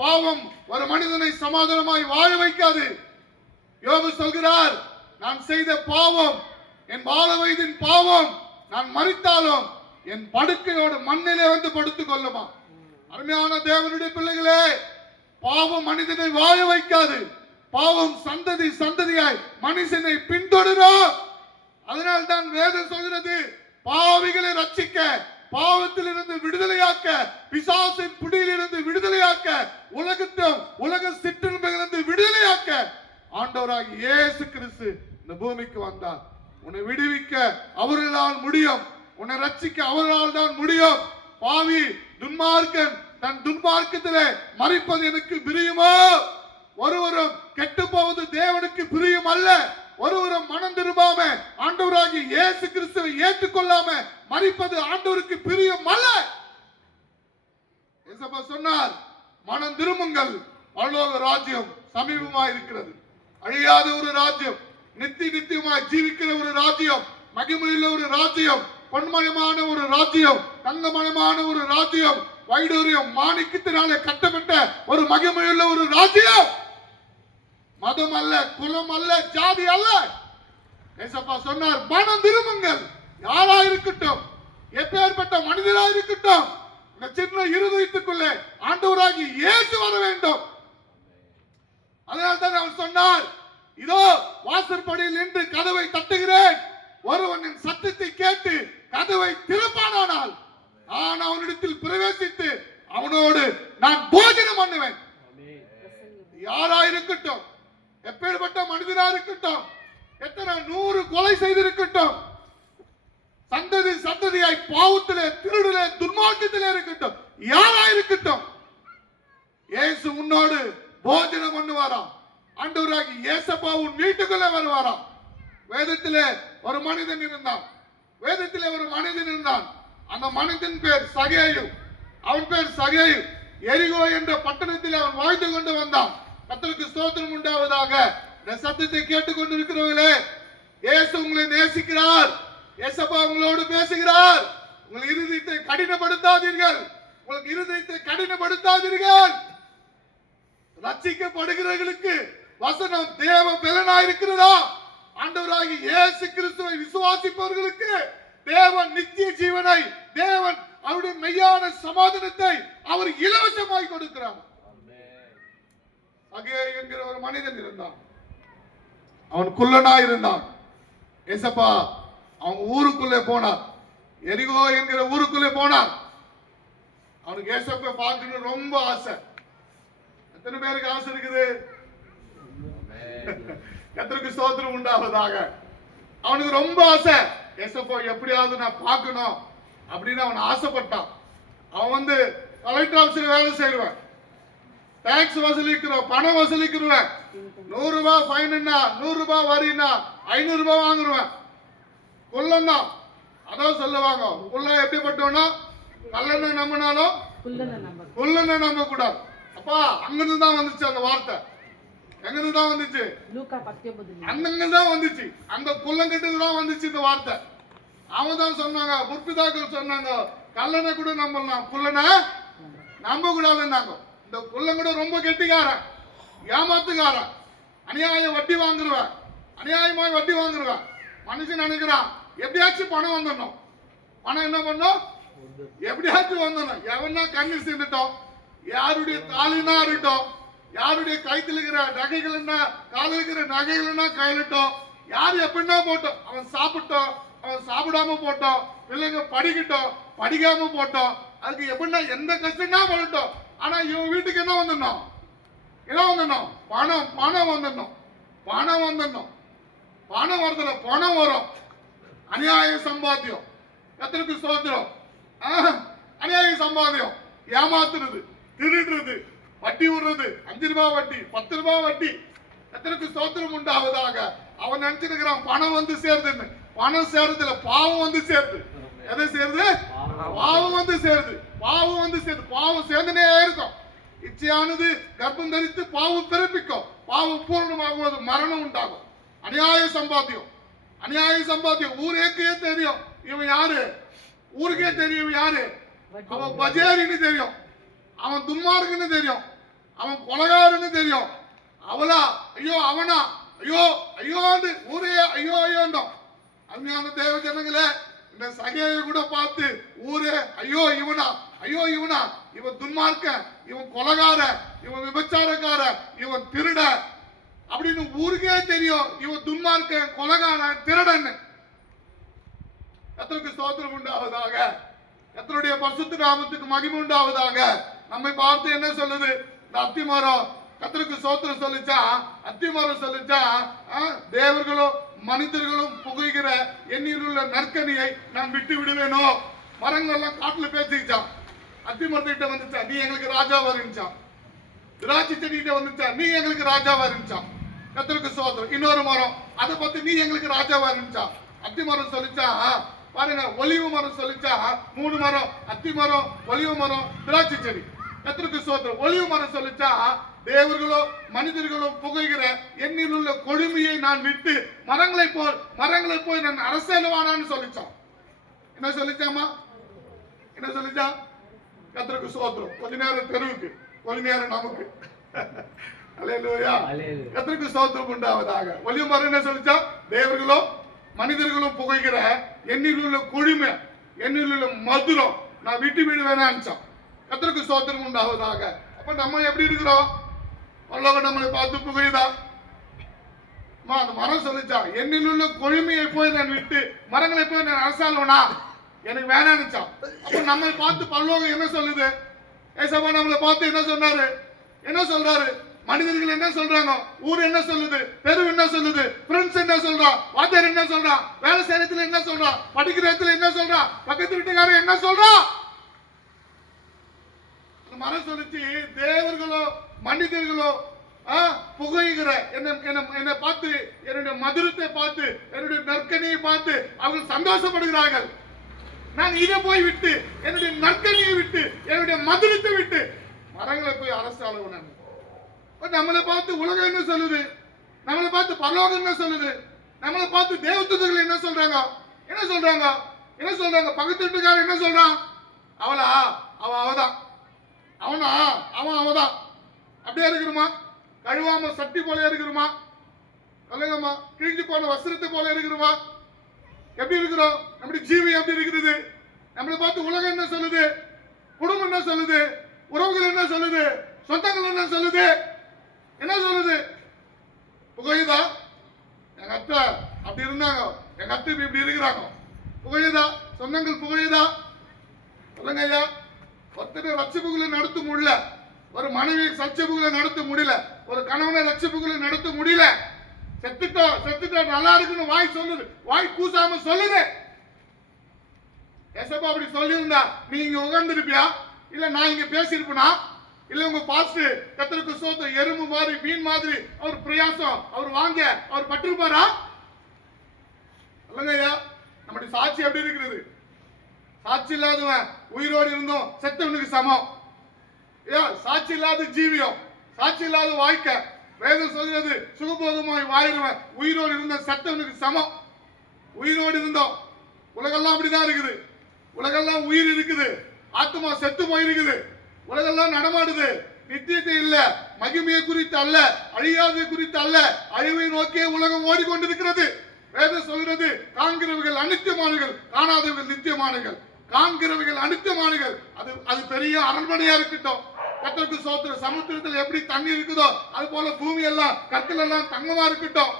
பாவம் ஒரு மனிதனை சமாதானமாய் வாழ வைக்காது. யோபு சொல்கிறார், நான் செய்த பாவம், என் வாழ வயதின் பாவம், நான் மரித்தாலும் என் படுக்கையோட மண்ணிலே வந்து படுத்துக் கொள்ளுமா. அருமையான தேவனுடைய பிள்ளைகளே, பாவம் மனிதனை வாழ வைக்காது. பாவம் சந்ததி சந்ததியாய் மனுஷனை பின்தொடரும். அதனால் தான் வேதம் சொல்கிறது, பாவிகளை ரட்சிக்க, பாவத்திலிருந்து விடுதலையாக்க, பிசாசின் பிடியிலிருந்து விடுதலையாக்க, உலக சிற்றின்பங்களிலிருந்து விடுதலையாக்க ஆண்டவராகிய இயேசு கிறிஸ்து இந்த பூமிக்கு வந்தார். உன்னை விடுவிக்க அவர்களால் முடியும், உன்னை ரட்சிக்க அவர்களால் தான் முடியும். பாவி துன்மார்க்கன் தன் துன்மார்க்கத்திலே மரிப்பது எனக்கு பிரியுமோ? ஒருவரும் கெட்டு போவது தேவனுக்கு பிரியும் அல்ல. ஒருவரும் மனம் திரும்பாம ஆண்டவராகிய இயேசு கிறிஸ்துவை ஏற்றுக்கொள்ளாம மரிப்பது ஆண்டவருக்கு பிரியம் அல்ல. இயேசப்பா சொன்னார், மனம் திரும்புங்கள், பரலோக ராஜ்யம் சமீபமாய் இருக்கிறது. அழியாத ஒரு ராஜ்யம், நித்தியமாய் ஜீவிக்கிற ஒரு ராஜ்யம், மகிமையுள்ள ஒரு ராஜ்யம், பொன்மயமான ஒரு ராஜ்யம், தங்கமயமான ஒரு ராஜ்யம், வைடூரியம் மாணிக்கத்தினாலே கட்டப்பட்ட ஒரு மகிமையுள்ள ஒரு ராஜ்யம். மதம் அல்ல, குலம் அல்ல, ஜாதி அல்ல. ஏசப்பா சொன்னார், மனம் திரும்புங்கள். யாரா இருக்கட்டும், எப்பேற்பட்ட மனிதரா இருக்கட்டும், இந்த சின்ன இருதயத்துக்குள்ளே ஆண்டவராகிய இயேசு வர வேண்டும். அதனால் தான் அவர் சொன்னார், இதோ வாசற்படியில் நின்று கதவை தட்டுகிறேன், ஒருவன் என் சத்தத்தை கேட்டு கதவை திறப்பானால் நான் அவனிடத்தில் பிரவேசித்து அவனோடு நான் போஜனம் பண்ணுவேன். யாரா இருக்கட்டும், எப்பேற்பட்ட மனிதனா இருக்கட்டும், எத்தனை 100 கொலை செய்திருக்கட்டும், சந்ததி சந்ததியாய் பாவத்திலே, திருடிலே, துன்மார்க்கத்திலே இருக்கட்டும், யாரா இருக்கட்டும், இயேசு உன்னோடு போஜனம் பண்ணுவாராம். ஆண்டவராகிய இயேசப்பா உன் வீட்டுக்குள்ளே வருவாராம். வேதத்திலே ஒரு மனிதன் இருந்தான். வேதத்திலே ஒரு மனிதன் இருந்தான். அந்த மனிதன் பேர் சகேயு. அவன் பேர் சகேயு. எரிகோ என்ற பட்டணத்தில் அவன் வாழ்ந்து கொண்டு வந்தான். கர்த்தருக்கு ஸ்தோத்திரம் உண்டாவதாக. இந்த சத்தத்தை கேட்டுக்கொண்டிருக்கிறவர்களே, இயேசு உங்களை நேசிக்கிறார். இயேசப்பா உங்களோடு பேசுகிறார். உங்கள் இருதயத்தை கடினப்படுத்தாதீர்கள். உங்கள் இருதயத்தை கடினப்படுத்தாதீர்கள். ரட்சிக்கப்படுகிறவர்களுக்கு வசனம் தேவ பலனாயிருக்கிறதா? ஆண்டவராகிய இயேசு கிறிஸ்துவை விசுவாசிப்பவர்களுக்கு தேவன் நித்திய ஜீவனை, தேவன் அவருடைய மெய்யான சமாதானத்தை அவர் இலவசமாய் கொடுக்கிறார். அகே என்கிற ஒரு மனிதன் இருந்தான். அவன் குள்ளனா இருந்தான். ஏசப்பா அவங்க ஊருக்குள்ளே போனார். எரிகோ என்கிற ஊருக்குள்ளே போனார். அவனுக்கு ஏசப்பா பார்க்கணும் ரொம்ப ஆசை. எத்தனை பேருக்கு ஆசை இருக்குது? கர்த்தருக்கு ஸ்தோத்திரம் உண்டாவதாக. அவனுக்கு ரொம்ப ஆசை, ஏசப்பா எப்படியாவது நான் பார்க்கணும் அப்படின்னு அவன் ஆசைப்பட்டான். அவன் கலெக்டர் ஆபீஸ்ல வேலை செய்வான், டாக்ஸ் வசூலிக்கிறோம், பணம் வசூலிக்கிறவன், 100 ரூபாய் ஃபைன்னா, 100 ரூபாய் வரின்னா 500 ரூபாய் வாங்குருவேன். குள்ளம் தான். அதான் சொல்லுவாங்க, குள்ள எப்படிப்பட்டவனா, கல்லனை நம்பினாலும் குள்ளனை நம்ப கூடாது. அப்பா அங்கிருந்து தான் வந்துச்சு அந்த வார்த்தை. எங்கிருந்து தான் வந்துச்சு? அங்கிருந்து தான் வந்துச்சு. அந்த குள்ளங்கிட்ட தான் வந்துச்சு இந்த வார்த்தை. அவன் தான் சொன்னாங்க, முற்பிதாக்கள் சொன்னாங்க, கல்லனை கூட நம்பலாம், குள்ளனை நம்ப கூடாதுன்னாங்க. இந்த குள்ளன் கூட ரொம்ப கெட்டிக்காரன், ஏமாத்துக்காரன், அநியாய வட்டி வாங்குருவேன், அநியாயமாய் வட்டி வாங்குருவேன். மனுஷன் நினைக்கிறான் எப்படியாச்சும் பணம் வந்துடணும். பணம் என்ன பண்ணும்? எப்படியாச்சும் வந்துடணும். எவனா கண்ணு சேர்ந்துட்டோம், யாருடைய தாலினா இருக்கட்டும், யாருடைய கைத்தில் இருக்கிற நகைகள்னா காலில் இருக்கிற நகைகள்னா கையிலிட்டோம், யார் எப்படின்னா போட்டோம், அவன் சாப்பிட்டோம், அவன் சாப்பிடாம போட்டோம், பிள்ளைங்க படிக்கட்டும் படிக்காம போட்டோம், அதுக்கு எப்படின்னா எந்த கஷ்டம்னா பண்ணட்டும். ஆனா இவன் வீட்டுக்கு என்ன வந்துடணும், என்ன வந்துடணும், பணம் பணம் வந்துடணும், பணம் வந்துடணும். பணம் வரதுல பணம் வரும். அநியாய சம்பாத்தியம், கர்த்தருக்கு ஸ்தோத்திரம். அநியாய சம்பாத்தியம், ஏமாத்துறது, திருடுறது, வட்டி விடுறது, 5 ரூபாய் வட்டி, 10 ரூபாய் வட்டி. கர்த்தருக்கு ஸ்தோத்திரம் உண்டாவதாக. அவன் நினைச்சிருக்கிறான் பணம் வந்து சேருதுன்னு. பணம் சேருதுல பாவம் வந்து சேருது. எதை சேருது? பாவம் வந்து சேருது. பாவம் வந்து சேருது. பாவம் சேர்ந்துனே இருக்கும். இச்சையானது கர்ப்பம் தரித்து பாவம் பிறப்பிக்கும். பாவம் பூர்ணமாகும்போது மரணம் உண்டாகும். அநியாய சம்பாத்தியம், அநியாய சம்பாத்தியம். ஊருக்கே தெரியும் இவன் யாரு, ஊருக்கே தெரியும் யாரு. அவன் பஜேரின்னு தெரியும், அவன் துன்மார்க்குன்னு தெரியும், அவன் கொலகாரன்னு தெரியும். அவளா ஐயோ அவனா ஐயோ ஐயோன்னு ஊரே ஐயோ ஐயோண்டோம். அருமையான தேவ ஜனங்களே, இந்த சகையை கூட பார்த்து ஊரே ஐயோ இவனா ஐயோ இவனா, இவன் துன்மார்க்க, இவன் கொலகார, இவன் விபச்சாரக்கார, இவன் திருட அப்படின்னு ஊருக்கே தெரியும். இவன் துன்மார்க்க, கொலகார, திருடன்னு. கர்த்தருக்கு ஸ்தோத்திரம் உண்டாவதாக. கர்த்தருடைய பரிசுத்த நாமத்துக்கு மகிமை உண்டாவதாக. நம்மை பார்த்து என்ன சொல்லுது இந்த அத்திமரம்? கர்த்தருக்கு ஸ்தோத்திரம் சொல்லிச்சா, அத்திமரம் சொல்லிச்சா, தேவர்களும் மனிதர்களும் புகைகிற எண்ணில் உள்ள நற்கனியை நான் விட்டு விடுவேனோ. மரங்கள் எல்லாம் காட்டுல பேசிக்கிச்சான். அத்திமரத்திட்ட வந்துச்சா, நீ எங்களுக்கு ராஜாவா இருந்துச்சான். திராட்சை செடிகிட்ட வந்துச்சா, நீ எங்களுக்கு ராஜாவா இருந்துச்சான். கர்த்தருக்கு ஸ்தோத்திரம். இன்னொரு மரம், அதை பத்தி நீ எங்களுக்கு ராஜாவா இருந்துச்சா. அத்திமரம் சொல்லிச்சா பாருங்க, ஒலிவு மரம் சொல்லிச்சா 3 மரம், அத்தி மரம், ஒலிவு மரம், திராட்சை செடி. கர்த்தருக்கு ஸ்தோத்திரம். ஒலிவு மரம் சொல்லிச்சா, தேவர்களோ மனிதர்களும் புகைகிற எண்ணில் உள்ள கொழுமையை நான் விட்டு மரங்களை போய் நான் அரசேலுவானான்னு சொல்லிச்சான். என்ன சொல்லிச்சாமா, என்ன சொல்லிச்சா? கர்த்தருக்கு ஸ்தோத்திரம். கொஞ்ச நேரம் தெருவுக்கு, கொஞ்ச நேரம் நமக்கு. அல்லேலூயா. கர்த்தருக்கு ஸ்தோத்திரம் உண்டாவதாக. ஒலிவு மரம் என்ன சொல்லிச்சா? தேவர்களோ மனிதர்களும் புகைகிற எண்ணில் உள்ள கொழுமை, எண்ணில் உள்ள மதுரம் நான் விட்டு விடுவேன்னு. கர்த்தருக்கு ஸ்தோத்திரம் உண்டாவதாக. அப்ப நம்ம எப்படி இருக்கிறோம்? பரலோகம் நம்மளை பார்த்து புகையுதா? அந்த மரம் சொல்லிச்சா, எண்ணில் உள்ள கொழுமையை போய் நான் விட்டு மரங்களை போய் நான் அரசாளுவனா, எனக்கு வேணான்னுச்சா. அப்ப நம்மை பார்த்து பரலோகம் என்ன சொல்லுது? ஏசப்பா நம்மளை பார்த்து என்ன சொன்னாரு, என்ன சொல்றாரு? மனிதர்கள் என்ன சொல்றாங்க, ஊர் என்ன சொல்லுது, தெரு என்ன சொல்லுது, ஃப்ரெண்ட்ஸ் என்ன சொல்றான், வாத்தியார் என்ன சொல்றான், வேலை செய்யறதுல என்ன சொல்றான், படிக்கிற இடத்துல என்ன சொல்றான், பக்கத்து வீட்டுக்காரன் என்ன சொல்றான்? மரம் சொல்லிச்சு, தேவர்களோ மனிதர்களோ புகைகிற என்னை பார்த்து, என்னுடைய மதுரத்தை பார்த்து, என்னுடைய நற்கனியை பார்த்து அவர்கள் சந்தோஷப்படுகிறார்கள். நான் இதை போய் விட்டு, என்னுடைய நற்கனியை விட்டு, என்னுடைய மதுரத்தை விட்டு மரங்களை போய் அரசாளுவன். நம்மளை பார்த்து உலகம் என்ன சொல்லுது, நம்மளை பார்த்து பரலோகம் என்ன சொல்லுது, நம்மளை பார்த்து தேவதூதர்கள் என்ன சொல்றாங்க, என்ன சொல்றாங்க, என்ன சொல்றாங்க? பக்கத்து வீட்டுக்காரன் என்ன சொல்றான்? அவளா, அவதான், அவனா, அவதான். அப்படியே இருக்கிறோமா? கழுவாம சட்டி போல இருக்கிறோமா? சொல்லுங்கம்மா. கிழிஞ்சு போன வஸ்திரத்தை போல இருக்கிறோமா? எப்படி இருக்கிறோம்? நம்முடைய ஜீவி எப்படி இருக்கிறது? நம்மளை பார்த்து உலகம் என்ன சொல்லுது, குடும்பம் என்ன சொல்லுது, உறவுகள் என்ன சொல்லுது, சொந்தங்கள் என்ன சொல்லுது, என்ன சொல்லுது? புகையுதா? எங்க அத்தை அப்படி இருந்தாங்க, எங்க அத்தை இப்படி இருக்கிறாங்க. புகையுதா? சொந்தங்கள் புகையுதா? சொல்லுங்க ஐயா. ஒருத்தர் ரட்சிப்புகளை நடத்த முடியல, ஒரு மனைவியை ரட்சிப்புகளை நடத்த முடியல, ஒரு கணவனை ரட்சிப்புகளை நடத்த முடியல. செத்துட்டோம் நல்லா இருக்குன்னு வாய் சொல்லுது, வாய் கூசாம சொல்லுது. ஏசப்பா அப்படி சொல்லியிருந்தா நீ இங்க உட்கார்ந்துருப்பியா? இல்ல நான் இங்க பேசியிருப்பேனா? இல்ல உங்க பாஸ்டர் கர்த்தருக்கு ஸ்தோத்திரம் எறும்பு மாதிரி மீன் மாதிரி அவர் பிரயாசம் அவர் வாங்க அவர் பட்டிருப்பாரா? இல்லங்க ஐயா. நம்முடைய சாட்சி எப்படி இருக்கிறது? சாட்சி இல்லாதவன் உயிரோடு இருந்தோம் செத்தவனுக்கு சமம். சாட்சி இல்லாத ஜீவியம், சாட்சி இல்லாத வாழ்க்கை. வேதம் சொல்கிறது, சுகபோகமாய் வாழுவன் உயிரோடு இருந்த செத்தவனுக்கு சமம். உயிரோடு இருந்தோம். உலகெல்லாம் அப்படிதான் இருக்குது. உலகெல்லாம் உயிர் இருக்குது, ஆத்மா செத்து போயிருக்குது. உலகெல்லாம் நடமாடுது. நித்தியத்தை இல்ல, மகிமையை குறித்து அல்ல, அழியாத குறித்து அல்ல, அழிவை நோக்கியே உலகம் ஓடிக்கொண்டிருக்கிறது. வேதம் சொல்கிறது, காண்கிறவர்கள் அநித்தியமானவர்கள், காணாதவர்கள் நித்தியமானவர்கள். காண்கிறவைகள் அனித்தியமானவைகள். அது பெரிய அரண்மனையா இருக்கட்டும், கர்த்தருக்கு ஸ்தோத்திரம். சமுத்திரத்தில் எப்படி தண்ணி இருக்குதோ அது போல பூமி எல்லாம் கற்கள் எல்லாம் தங்கமா இருக்கட்டும்.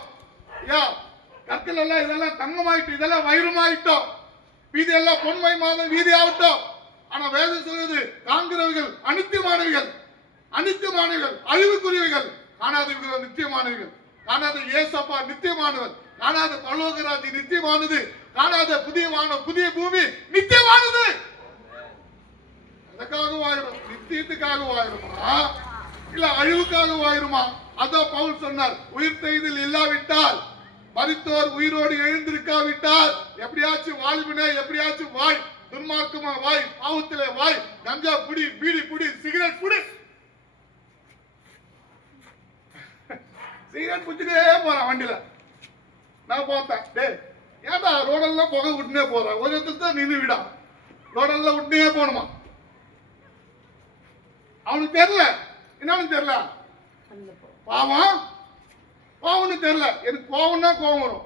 கற்கள் எல்லாம் இதெல்லாம் தங்கமாயிட்டு, இதெல்லாம் வைரமாயிட்டோம், வீதி எல்லாம் பொன்மயமான வீதி ஆகட்டும். ஆனா வேதம் சொல்றது காண்கிறவைகள் அனித்தியமானவைகள், அனித்தியமானவைகள், அழிவுக்குரியவைகள். காணாதவைகள் நித்தியமானவைகள். காணாத இயேசப்பா நித்தியமானவர், காணாத பரலோகராஜ்ய நித்தியமானது, காணாத புதிய பூமி நித்தியமானது. எதற்காக வாயிரும்? நித்தியத்துக்காக வாயிருமா இல்ல அழிவுக்காக வாயிருமா? அதான் பவுல் சொன்னார், உயிர் தெய்தில் இல்லாவிட்டால், மரித்தோர் உயிரோடு எழுந்திருக்காவிட்டால், எப்படியாச்சும் வாழ்வினே, எப்படியாச்சும் வாய், துன்மார்க்கமா வாய், பாவத்திலே வாய், கஞ்சா புடி, பீடி புடி, சிகரெட் புடி. சிகரெட் குடிச்சுட்டே போறான் வண்டியில. நான் பார்த்தேன், டே ஏன்டா ரோடெல்லாம் புகை விட்டுனே போறேன், ஒரு இடத்துல நின்று விடா, ரோடெல்லாம் விட்டுனே போகணுமா? அவனுக்கு தெரியல, என்னன்னு தெரியல, பாவம்னு தெரியல. எனக்கு கோவம்னா கோவம் வரும்.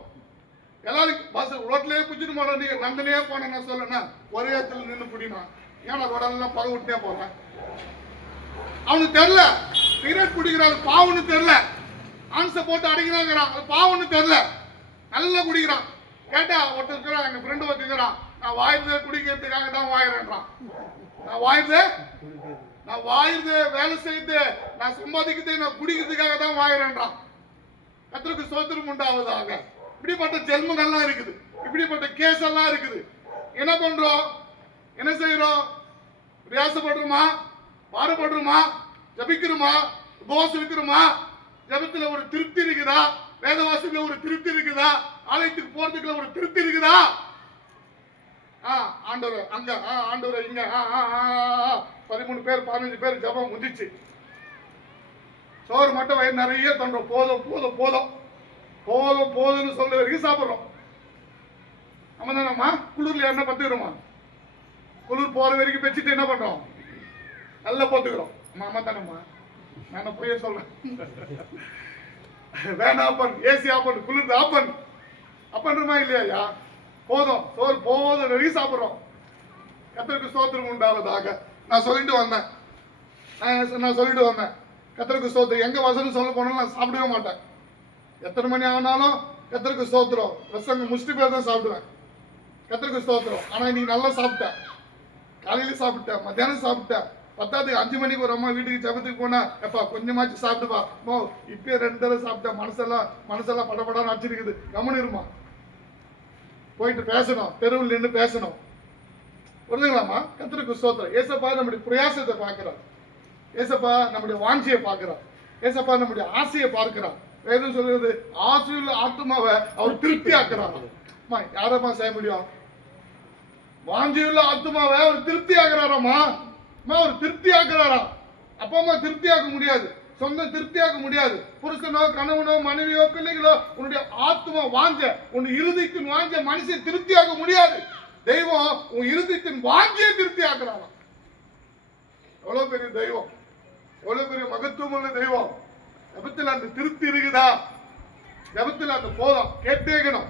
எல்லாரும் பஸ் ரோட்லயே பிடிச்சிட்டு போறோம், நீங்க நந்தனே போன சொல்லனா ஒரே இடத்துல நின்று பிடிமா, ஏன்னா ரோடெல்லாம் புகை விட்டுனே போறேன். அவனுக்கு தெரியல சிகரெட் குடிக்கிறாரு, பாவம்னு தெரியல. ஆன்சர் போட்டு அடிக்கிறாங்கிறான், அது பாவம்னு தெரியல. நல்லா குடிக்கிறான். கேட்டா ஒருத்தர் இருக்கிறான், எங்க ஃப்ரெண்டு ஒருத்தர், நான் வாயிறது குடிக்கிறதுக்காக தான் வாயிறேன்றான். நான் வாயிறது வேலை செய்து, நான் சம்பாதிக்கிறது, நான் குடிக்கிறதுக்காக தான் வாயிறேன்றான். கர்த்தருக்கு ஸ்தோத்திரம் உண்டாவதாக. இப்படிப்பட்ட ஜென்மங்கள்லாம் இருக்குது, இப்படிப்பட்ட கேஸ் எல்லாம் இருக்குது. என்ன பண்றோம், என்ன செய்யறோம்? பிரயாசப்படுறோமா, பாடுபடுறோமா, ஜபிக்கிறோமா, உபவாசம் இருக்கிறோமா? ஜபத்துல ஒரு திருப்தி இருக்குதா? வேதவாசத்துல ஒரு திருப்தி இருக்குதா? ஆலயத்துக்கு போறதுக்குள்ள ஒரு திருப்தி இருக்குதா? ஆண்டவர் அங்க, ஆண்டவர் இங்க, 13 பேர் 15 பேர் ஜபம் முடிச்சு, சோறு மட்டும் வயிறு நிறைய தோன்றோம். போதும் போதும் போதும் போதும் போதும்னு சொல்ற வரைக்கும் சாப்பிடுறோம். நம்ம தானம்மா குளிர்ல என்ன பத்துக்கிறோமா? குளிர் போற வரைக்கும் வச்சுட்டு என்ன பண்றோம்? நல்லா போத்துக்கிறோம். அம்மா தானம்மா, நான் போய் சொல்றேன், வேணா ஆப்பன், ஏசி ஆப்பன், குளிர் ஆப்பன் அப்பன்றமா இல்லையா? போதும் சோறு போதும் வரைக்கும் சாப்பிடுறோம். கர்த்தருக்கு ஸ்தோத்திரம் உண்டாவதாக. நான் சொல்லிட்டு வந்தேன் கர்த்தருக்கு ஸ்தோத்திரம். எங்க வசனம் சொல்ல போனாலும் நான் சாப்பிடவே மாட்டேன். எத்தனை மணி ஆனாலும் கர்த்தருக்கு ஸ்தோத்திரம். பிரசங்கம் முடிச்சுட்டு பேர் தான் சாப்பிடுவேன். கர்த்தருக்கு ஸ்தோத்திரம். ஆனா இன்னைக்கு நல்லா சாப்பிட்டேன். காலையில சாப்பிட்டேன், மத்தியானம் சாப்பிட்டேன். 10 5 மணிக்கு ஒரு அம்மா வீட்டுக்கு ஜபத்துக்கு போனா, எப்பா கொஞ்சமாச்சு சாப்பிட்டுப்பா. இப்பயே 2 தடவை சாப்பிட்டேன், மனசெல்லாம் படப்படான்னு அடிச்சிருக்குது. கவனிருமா, போயிட்டு பேசணும், தெருவில் நின்று பேசணும். புரிஞ்சுங்களாமா? கர்த்தருக்கு ஸ்தோத்திரம். ஏசப்பா நம்முடைய பிரயாசத்தை பார்க்கிறார். ஏசப்பா நம்முடைய வாஞ்சியை பார்க்கிறார். ஏசப்பா நம்முடைய ஆசையை பார்க்கிறார். வேதம் சொல்றது, ஆசையுள்ள ஆத்மாவை அவர் திருப்தி ஆக்குறார். யாரம்மா செய்ய முடியும்? வாஞ்சியுள்ள ஆத்மாவை அவர் திருப்தி ஆக்குறாராமா. அவர் திருப்தி ஆக்குறாரா? அப்பா அம்மா திருப்தி ஆக்க முடியாது, சொந்தம் திருப்தி ஆக்க முடியாது. புருஷனோ கணவனோ மனைவியோ பிள்ளைகளோ உன்னுடைய ஆத்மா வாஞ்ச, உன் இருதயத்தின் வாஞ்ச மனுஷன் திருப்தி ஆக்க முடியாது. தெய்வம் உன் இருதயத்தின் வாஞ்சியை திருப்தி ஆக்குறாராம். எவ்வளவு பெரிய தெய்வம், எவ்வளவு பெரிய மகத்துவம் உள்ள தெய்வம். ஜபத்தில் அந்த திருப்தி இருக்குதா? ஜபத்தில் அந்த போதும் கேட்டேக்கணும்.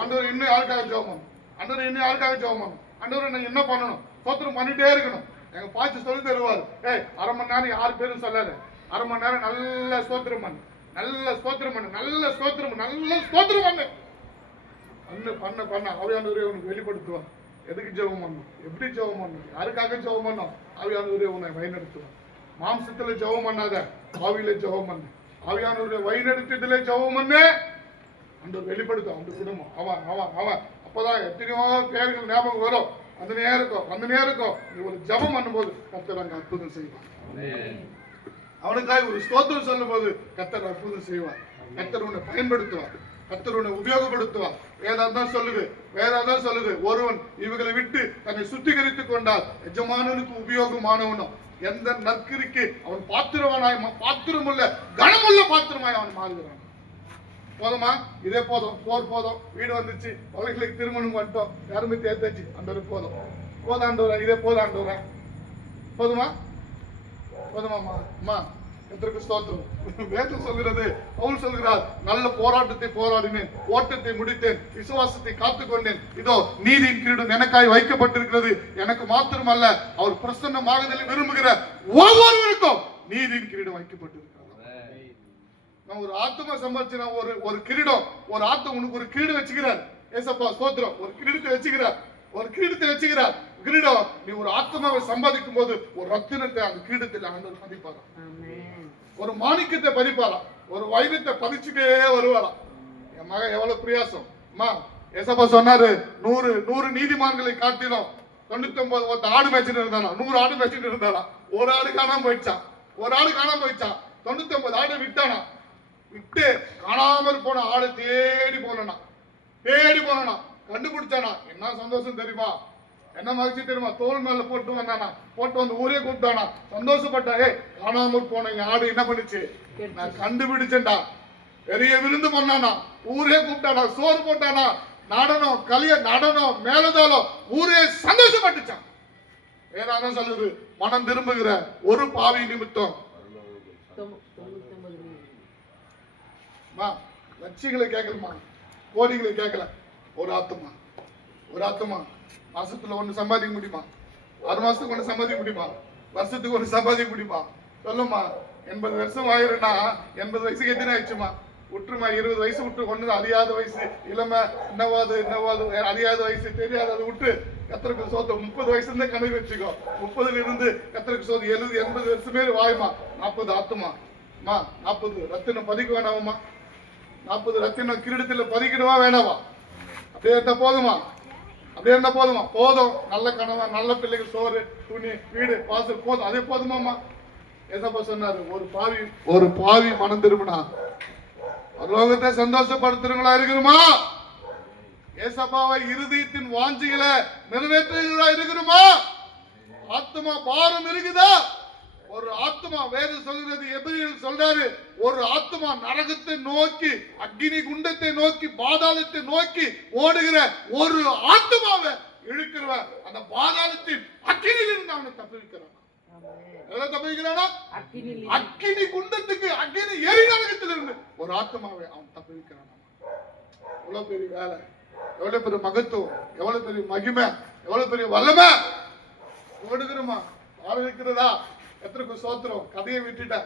ஆண்டவர் இன்னும் யாருக்காக ஜெபம், ஆண்டவர் இன்னும் யாருக்காக ஜெபம், ஆண்டவர் நான் என்ன பண்ணணும், ஸ்தோத்திரம் பண்ணிட்டே இருக்கணும். எங்க பாய்ச்சி சொல்லி தருவார், 1/2 மணி நேரம் யாரு பேரும் சொல்லாது, 1/2 மணி நேரம் நல்ல ஸ்தோத்திரம் பண்ணு, நல்ல ஸ்தோத்திரம் பண்ணு, நல்ல ஸ்தோத்திரம் பண்ணு. பண்ண ஆவியானவரே உனக்கு வெளிப்படுத்துவான். எதுக்கு ஜெபம் பண்ணணும், எப்படி ஜெபம் பண்ணணும், யாருக்காக ஜெபம் பண்ணணும், ஆவியானவரே உன்னை வழிநடத்துவான். மாம்சத்துல ஜெபம் பண்ணாத, ஆவியில ஜெபம் பண்ணு. ஆவியானவருடைய வழிநடத்துதலே ஜெபம் பண்ணு. அந்த வெளிப்படுத்தும் அந்த குடும்பம். அவன் அப்பதான் எத்தனையோ பேர்கள் ஞாபகம் வரும். அந்த நேரம் ஒரு ஜபம் பண்ணும்போது கர்த்தர் அங்க அற்புதம் செய்வார். அவனுக்காக ஒரு ஸ்தோத்திரம் சொல்லும் போது கர்த்தர் அற்புதம் செய்வார். கர்த்தர் உன்னை பயன்படுத்துவார், கர்த்தர் உன்னை உபயோகப்படுத்துவார். வேதம் சொல்லுது, ஒருவன் இவர்களை விட்டு தன்னை சுத்திகரித்துக் கொண்டால் எஜமானனுக்கு உபயோகமானவனும் எந்த நற்கிரிக்கு அவன் பாத்திரமுள்ள கனமுள்ள பாத்திரமாய் அவன் மாறுகிறான். போதுமா? இதே போதும், போதும். வீடு வந்துச்சு, அவர்களுக்கு திருமணம் வந்துட்டோம், யாருமே தேர்த்தாச்சு. அந்த போதாண்டவரா, இதே போதாண்டவரா, போதுமாம்மா? அம்மா கர்த்தருக்கு ஸ்தோத்திரம். வேதம் சொல்கிறது, பவுல் சொல்கிறார், நல்ல போராட்டத்தை போராடினேன், ஓட்டத்தை முடித்தேன், விசுவாசத்தை காத்துக்கொண்டேன், இதோ நீதியின் கிரீடம் எனக்காய் வைக்கப்பட்டிருக்கிறது. எனக்கு மாத்திரமல்ல, அவர் பிரசன்னமாகுதலை விரும்புகிற ஒவ்வொருவருக்கும் நீதியின் கிரீடம் வைக்கப்பட்டிருக்கிறது. நான் ஒரு ஆத்மா சம்பாதிச்சு ஒரு கிரீடம், ஒரு ஆத்மா உனக்கு ஒரு கிரீடம் வச்சுக்கிறார். ஏசப்பா ஸ்தோத்திரம். ஒரு கிரீடத்தை வச்சுக்கிறார், ஒரு கிரீடத்தை வச்சுக்கிறார். கிரீடம், நீ ஒரு ஆத்மாவை சம்பாதிக்கும் போது ஒரு ரத்தினத்தை அந்த கிரீடத்தில் ஆண்டவர் பதிப்பாராம், ஒரு மாணிக்கத்தை பதிப்பாராம், ஒரு வைரத்தை பதிச்சுட்டே வருவாராம். என் மகன் எவ்வளவு பிரயாசம். ஏசப்பா சொன்னாரு, 100 நீதிமான்களை காட்டிலும் 99 ஆடு மேய்ச்சிட்டு இருந்தானா, 100 ஆடு மேய்ச்சிட்டு இருந்தானா, ஒரு ஆடு காணாம போயிடுச்சான், 99 ஆடு விட்டானா. விட்டு காணாம போன ஆடு தேடி போனா, கண்டுபிடிச்சானா. என்ன சந்தோஷம் தெரியுமா, என்ன மகிழ்ச்சி தெரியுமா. தோல் மேல போட்டு வந்தானா, போட்டு வந்து ஊரே கூப்பிட்டானா, சந்தோஷப்பட்டா. காணாம போன ஆடு என்ன பண்ணுச்சு, நான் கண்டுபிடிச்சேன்டா. பெரிய விருந்து பண்ணானா, ஊரே கூப்பிட்டானா, சோறு போட்டானா, நடனம் நடனம் மேலதாளம், ஊரே சந்தோஷப்பட்டுச்சான். வேற சொல்லுது, மனம் திரும்புகிற ஒரு பாவி நிமித்தம் லட்சியங்களை கேட்கலமா, கோடிகளை கேட்கல. ஒரு ஆத்மா மாசத்துல 1 சம்பாதிக்க முடியுமா, 6 மாசத்துக்கு 1 சம்பாதிக்க முடியுமா, வருஷத்துக்கு 1 சம்பாதிக்க முடியுமா சொல்லுமா. 80 வருஷம் ஆயிருன்னா 80 வயசுக்கு எத்தனை ஆயிடுச்சுமா, விட்டுருமா. 20 வயசு விட்டு, ஒண்ணு அறியாத வயசு, இளமை, இன்னவாது அறியாத வயசு, தெரியாத அதை விட்டு கத்தருக்கு சோத்த 30 வயசுல இருந்தே கணக்கு வச்சுக்கோ. 30ல இருந்து கத்தருக்கு சோத்து 70 80 வருஷமே வாயுமா. 40 ஆத்துமா 40 ரத்தினம் பதிக்க வேணாமா, 40 ரத்தினம் கிரீடத்துல பதிக்கிடுவா வேணாவா. அப்படியே இருந்தா போதுமா, போதும். நல்ல கணவன், நல்ல பிள்ளைகள், சோறு, துணி, வீடு, வாசல் போதும், அதே போதுமாமா. ஏசப்பா சொன்னாரு, ஒரு பாவி மனம் திரும்பினா பரலோகத்தை சந்தோஷப்படுத்துறவங்களா இருக்கிறோமா, ஏசப்பாவை இருதயத்தின் வாஞ்சிகளை நிறைவேற்றுகிறா இருக்கிறோமா, ஆத்மா பாரம் இருக்குதா. ஒரு ஆத்மா, வேதம் சொல்கிறது, எபிரேயர் சொல்றாரு, ஒரு ஆத்மா நரகத்தை நோக்கி, அக்னி குண்டத்தை நோக்கி, பாதாளத்தை நோக்கி ஓடுகிற ஒரு ஆத்மாவை இழுக்கிறவன் அந்த பாதாளத்தின் அக்னியில் இருந்து அவனை தப்பிக்கிறான். தப்பிக்கிறானா, அக்னி குண்டத்துக்கு, அக்னி எரி நரகத்தில் இருந்து ஒரு ஆத்மாவை அவன் தப்பிக்கிறான். எவ்வளவு பெரிய வேலை, எவ்வளவு பெரிய மகத்துவம், எவ்வளவு பெரிய மகிமை, எவ்வளவு பெரிய வல்லமை. ஓடுகிறோமா, ஆரம்பிக்கிறதா. எத்தனைக்கு சோத்திரம், கதையை விட்டுட்ட.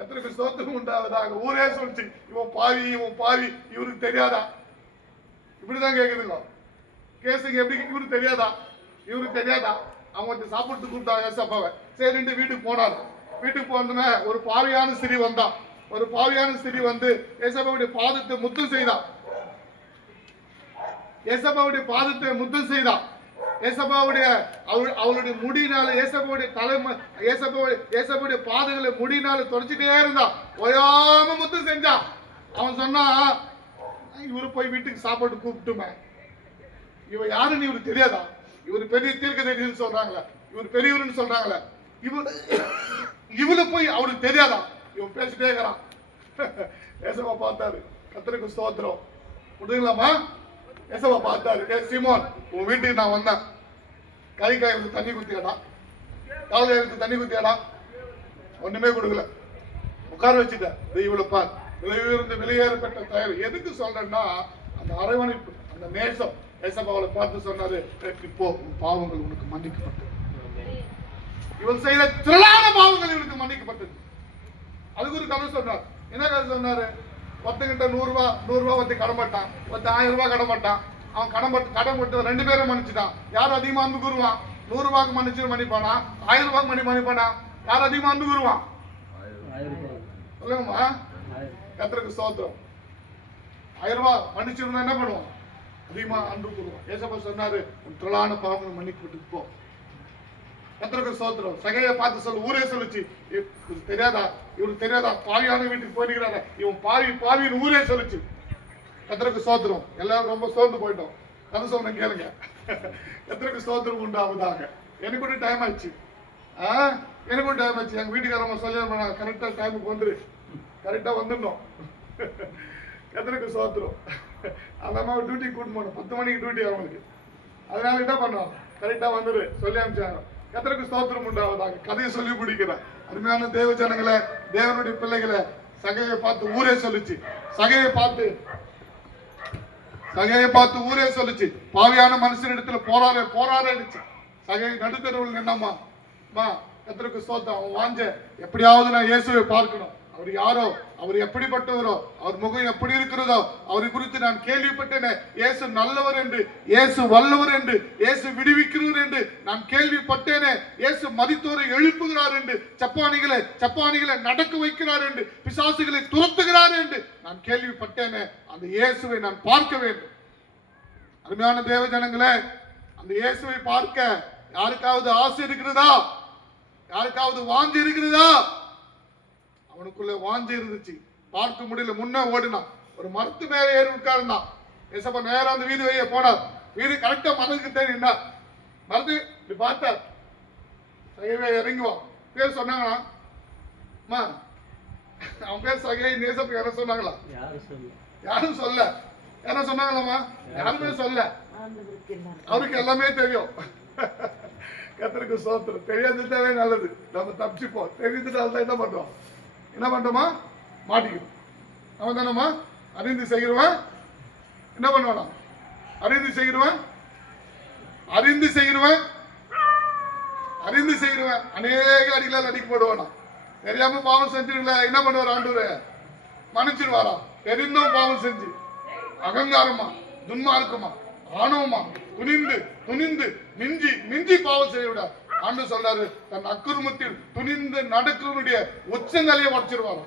எத்தனைக்கு சோத்திரம் உண்டாவதாக ஊரே சொல்லிச்சு, இவன் பாவி, இவருக்கு தெரியாதா. இப்படிதான் கேக்குதுங்க கேசுங்க. எப்படி இவருக்கு தெரியாதா, அவங்க வந்து சாப்பிட்டு கூப்பிட்டாங்க ஏசப்பாவை. சரின்ட்டு வீட்டுக்கு போனார். வீட்டுக்கு போனதுமே ஒரு பாவியான ஸ்திரீ வந்தான். ஒரு பாவியான ஸ்திரீ வந்து ஏசப்பாவுடைய பாதத்தை முத்தம் செய்தான். அவளுடைய முடியினால ஏசப்பாவுடைய பாதங்களை முடியினால தொடச்சிட்டே இருந்தான். ஓயாம முத்தம் செஞ்சான். அவன் சொன்னா, இவரு போய் வீட்டுக்கு சாப்பாடு கூப்பிட்டுமே, இவ யாருன்னு இவருக்கு தெரியாதா, இவரு பெரிய தீர்க்கதரிசின்னு சொல்றாங்களே, இவர் பெரியவர்னு சொல்றாங்களே, இவரு போய் அவருக்கு தெரியாதா, இவன் பேசிட்டே இருக்கிறான். ஏசப்பா பார்த்தாரு, கர்த்தருக்கு ஸ்தோத்திரம். விடுங்களாமா. ஏசப்பா பார்த்தாரு, சீமோன், உன் வீட்டுக்கு நான் வந்தேன், கை காய்க்கு தண்ணி குத்தியாடா, காலைக்கு தண்ணி குத்தியாடா, ஒண்ணுமே கொடுக்கல, உட்கார வச்சுட்டேன். இவ்வளவு பார், வெளியேறப்பட்ட தயார். எதுக்கு சொல்றேன்னா, அந்த அரவணைப்பு, அந்த நேசம். ஏசப்பாவை பார்த்து சொன்னாரு, இப்போ உன் பாவங்கள் உனக்கு மன்னிக்கப்பட்டது, இவள் செய்த திரளான பாவங்கள் இவனுக்கு மன்னிக்கப்பட்டது. அதுக்கு ஒரு கதை சொன்னார். என்ன கதை சொன்னாரு, ஒருத்தங்கிட்ட 100 ரூபா வந்து கடன்பட்டான், 1000 ரூபாய் கடன்பட்டான். அவன் கடன் பட்டு 2 பேரும் மன்னிச்சுட்டான். யார் அதிகமா அன்பு கூறுவான்? 100 ரூபாய்க்கு மன்னிச்சு மன்னிப்பானா, 1000 ரூபாய்க்கு மன்னிப்பானா? யார் அதிகமா அன்பு கூறுவான் சொல்லுங்கம்மா. கர்த்தருக்கு ஸ்தோத்திரம். 1000 ரூபாய் மன்னிச்சிருந்தா என்ன பண்ணுவான்? அதிகமா அன்பு கூறுவான். ஏசப்பா சொன்னாரு, திரளான பாவங்கள் மன்னிக்கப்பட்டு போ. கர்த்தருக்கு ஸ்தோத்திரம். சகையை பார்த்து சொல்லு, ஊரே சொல்லுச்சு, இவருக்கு தெரியாதா, பாவியான வீட்டுக்கு போயிருக்கிறாரு, இவன் பாவின்னு ஊரே சொல்லுச்சு. கர்த்தருக்கு ஸ்தோத்திரம். எல்லாரும் ரொம்ப சோர்ந்து போயிட்டோம். கதை சொல்றேன் கேளுங்க. கர்த்தருக்கு ஸ்தோத்திரம் உண்டாவதாக. எனக்கு கூட டைம் ஆயிடுச்சு. எங்க வீட்டுக்காரங்க சொல்லி கரெக்டா டைமுக்கு வந்துரு, கரெக்டா வந்துடணும். கர்த்தருக்கு ஸ்தோத்திரம். அந்த அம்மாவை டியூட்டி கூட்டு போனோம், 10 மணிக்கு டியூட்டி அவங்களுக்கு. அதனால என்ன பண்ணோம், கரெக்டா வந்துரு சொல்லி அனுப்பிச்சாங்க. கர்த்தருக்கு ஸ்தோத்திரம் உண்டாவதாக. கதையை சொல்லி முடிக்கிறேன். அருமையான தேவ ஜனங்களே, தேவனுடைய பிள்ளைகளை, சகையை பார்த்து ஊரே சொல்லுச்சு, சகையை பார்த்து ஊரே சொல்லுச்சு, பாவியான மனுஷனிடத்துல போராடிச்சு. சகை நடுத்தருவில் நின்னம்மா, கர்த்தருக்கு ஸ்தோத்திரம். அவன் வாஞ்ச எப்படியாவது நான் இயேசுவை பார்க்கணும். அவர் யாரோ, அவர் எப்படிப்பட்டவரோ, அவர் முகம் எப்படி இருக்கிறதோ, அவரை குறித்து நான் கேள்விப்பட்டேனே. இயேசு நல்லவர் என்று, இயேசு வல்லவர் என்று, இயேசு விடுவிக்கிறவர் என்று நான் கேள்விப்பட்டேனே. இயேசு மரித்தோரை எழுப்புகிறார் என்று, சப்பானிகளை நடக்க வைக்கிறார் என்று, பிசாசுகளை துரத்துகிறார் என்று நான் கேள்விப்பட்டேனே. அந்த இயேசுவை நான் பார்க்க வேண்டும். அருமையான தேவ ஜனங்களே, அந்த இயேசுவை பார்க்க யாருக்காவது ஆசை இருக்கிறதா? யாருக்காவது வாஞ்சி இருக்கிறதா? அவனுக்குள்ள வாஞ்சி இருந்துச்சு, பார்க்க முடியல. முன்ன ஓடினான், ஒரு மரத்து மேல ஏறி உட்கார்ந்தான். ஏசப்பா நேரம் அந்த வீதி வழியே போனார். வீடு கரெக்டா மரத்துக்கு தேடினா மரத்து இப்படி பார்த்தார். சகைவே இறங்குவான். பேர் சொன்னாங்களா? அவன் பேர் சகை நேசப்ப யாரும் சொன்னாங்களா? யாரும் சொல்ல. என்ன சொன்னாங்களாமா? யாருமே சொல்ல. அவருக்கு எல்லாமே தெரியும். கர்த்தருக்கு ஸ்தோத்திரம். தெரியாதுட்டாவே நல்லது, நம்ம தப்பிச்சுப்போம். தெரிஞ்சுட்டால்தான் என்ன பண்றோமா? மாட்டிக்கணும். நம்ம தானம்மா அறிந்து செய்கிறவன் என்ன பண்ணுவானா? அறிந்து செய்கிறவன் அநேக அடிகளால் அடிக்கப்படுவானா? தெரியாம பாவம் செஞ்சிருக்கல, என்ன பண்ணுவார் ஆண்டவரே? மன்னிச்சிருவாரா? தெரிந்தும் பாவம் செஞ்சு அகங்காரமா, துன்மார்க்கமா, ஆணவமா, துணிந்து மிஞ்சி பாவம் செய்ய விட ஆண்டவர் சொல்றாரு, தன் அக்கிரமத்தில் துணிந்து நடக்கிறவனுடைய உச்சங்களையே உடைச்சிருவாரோ.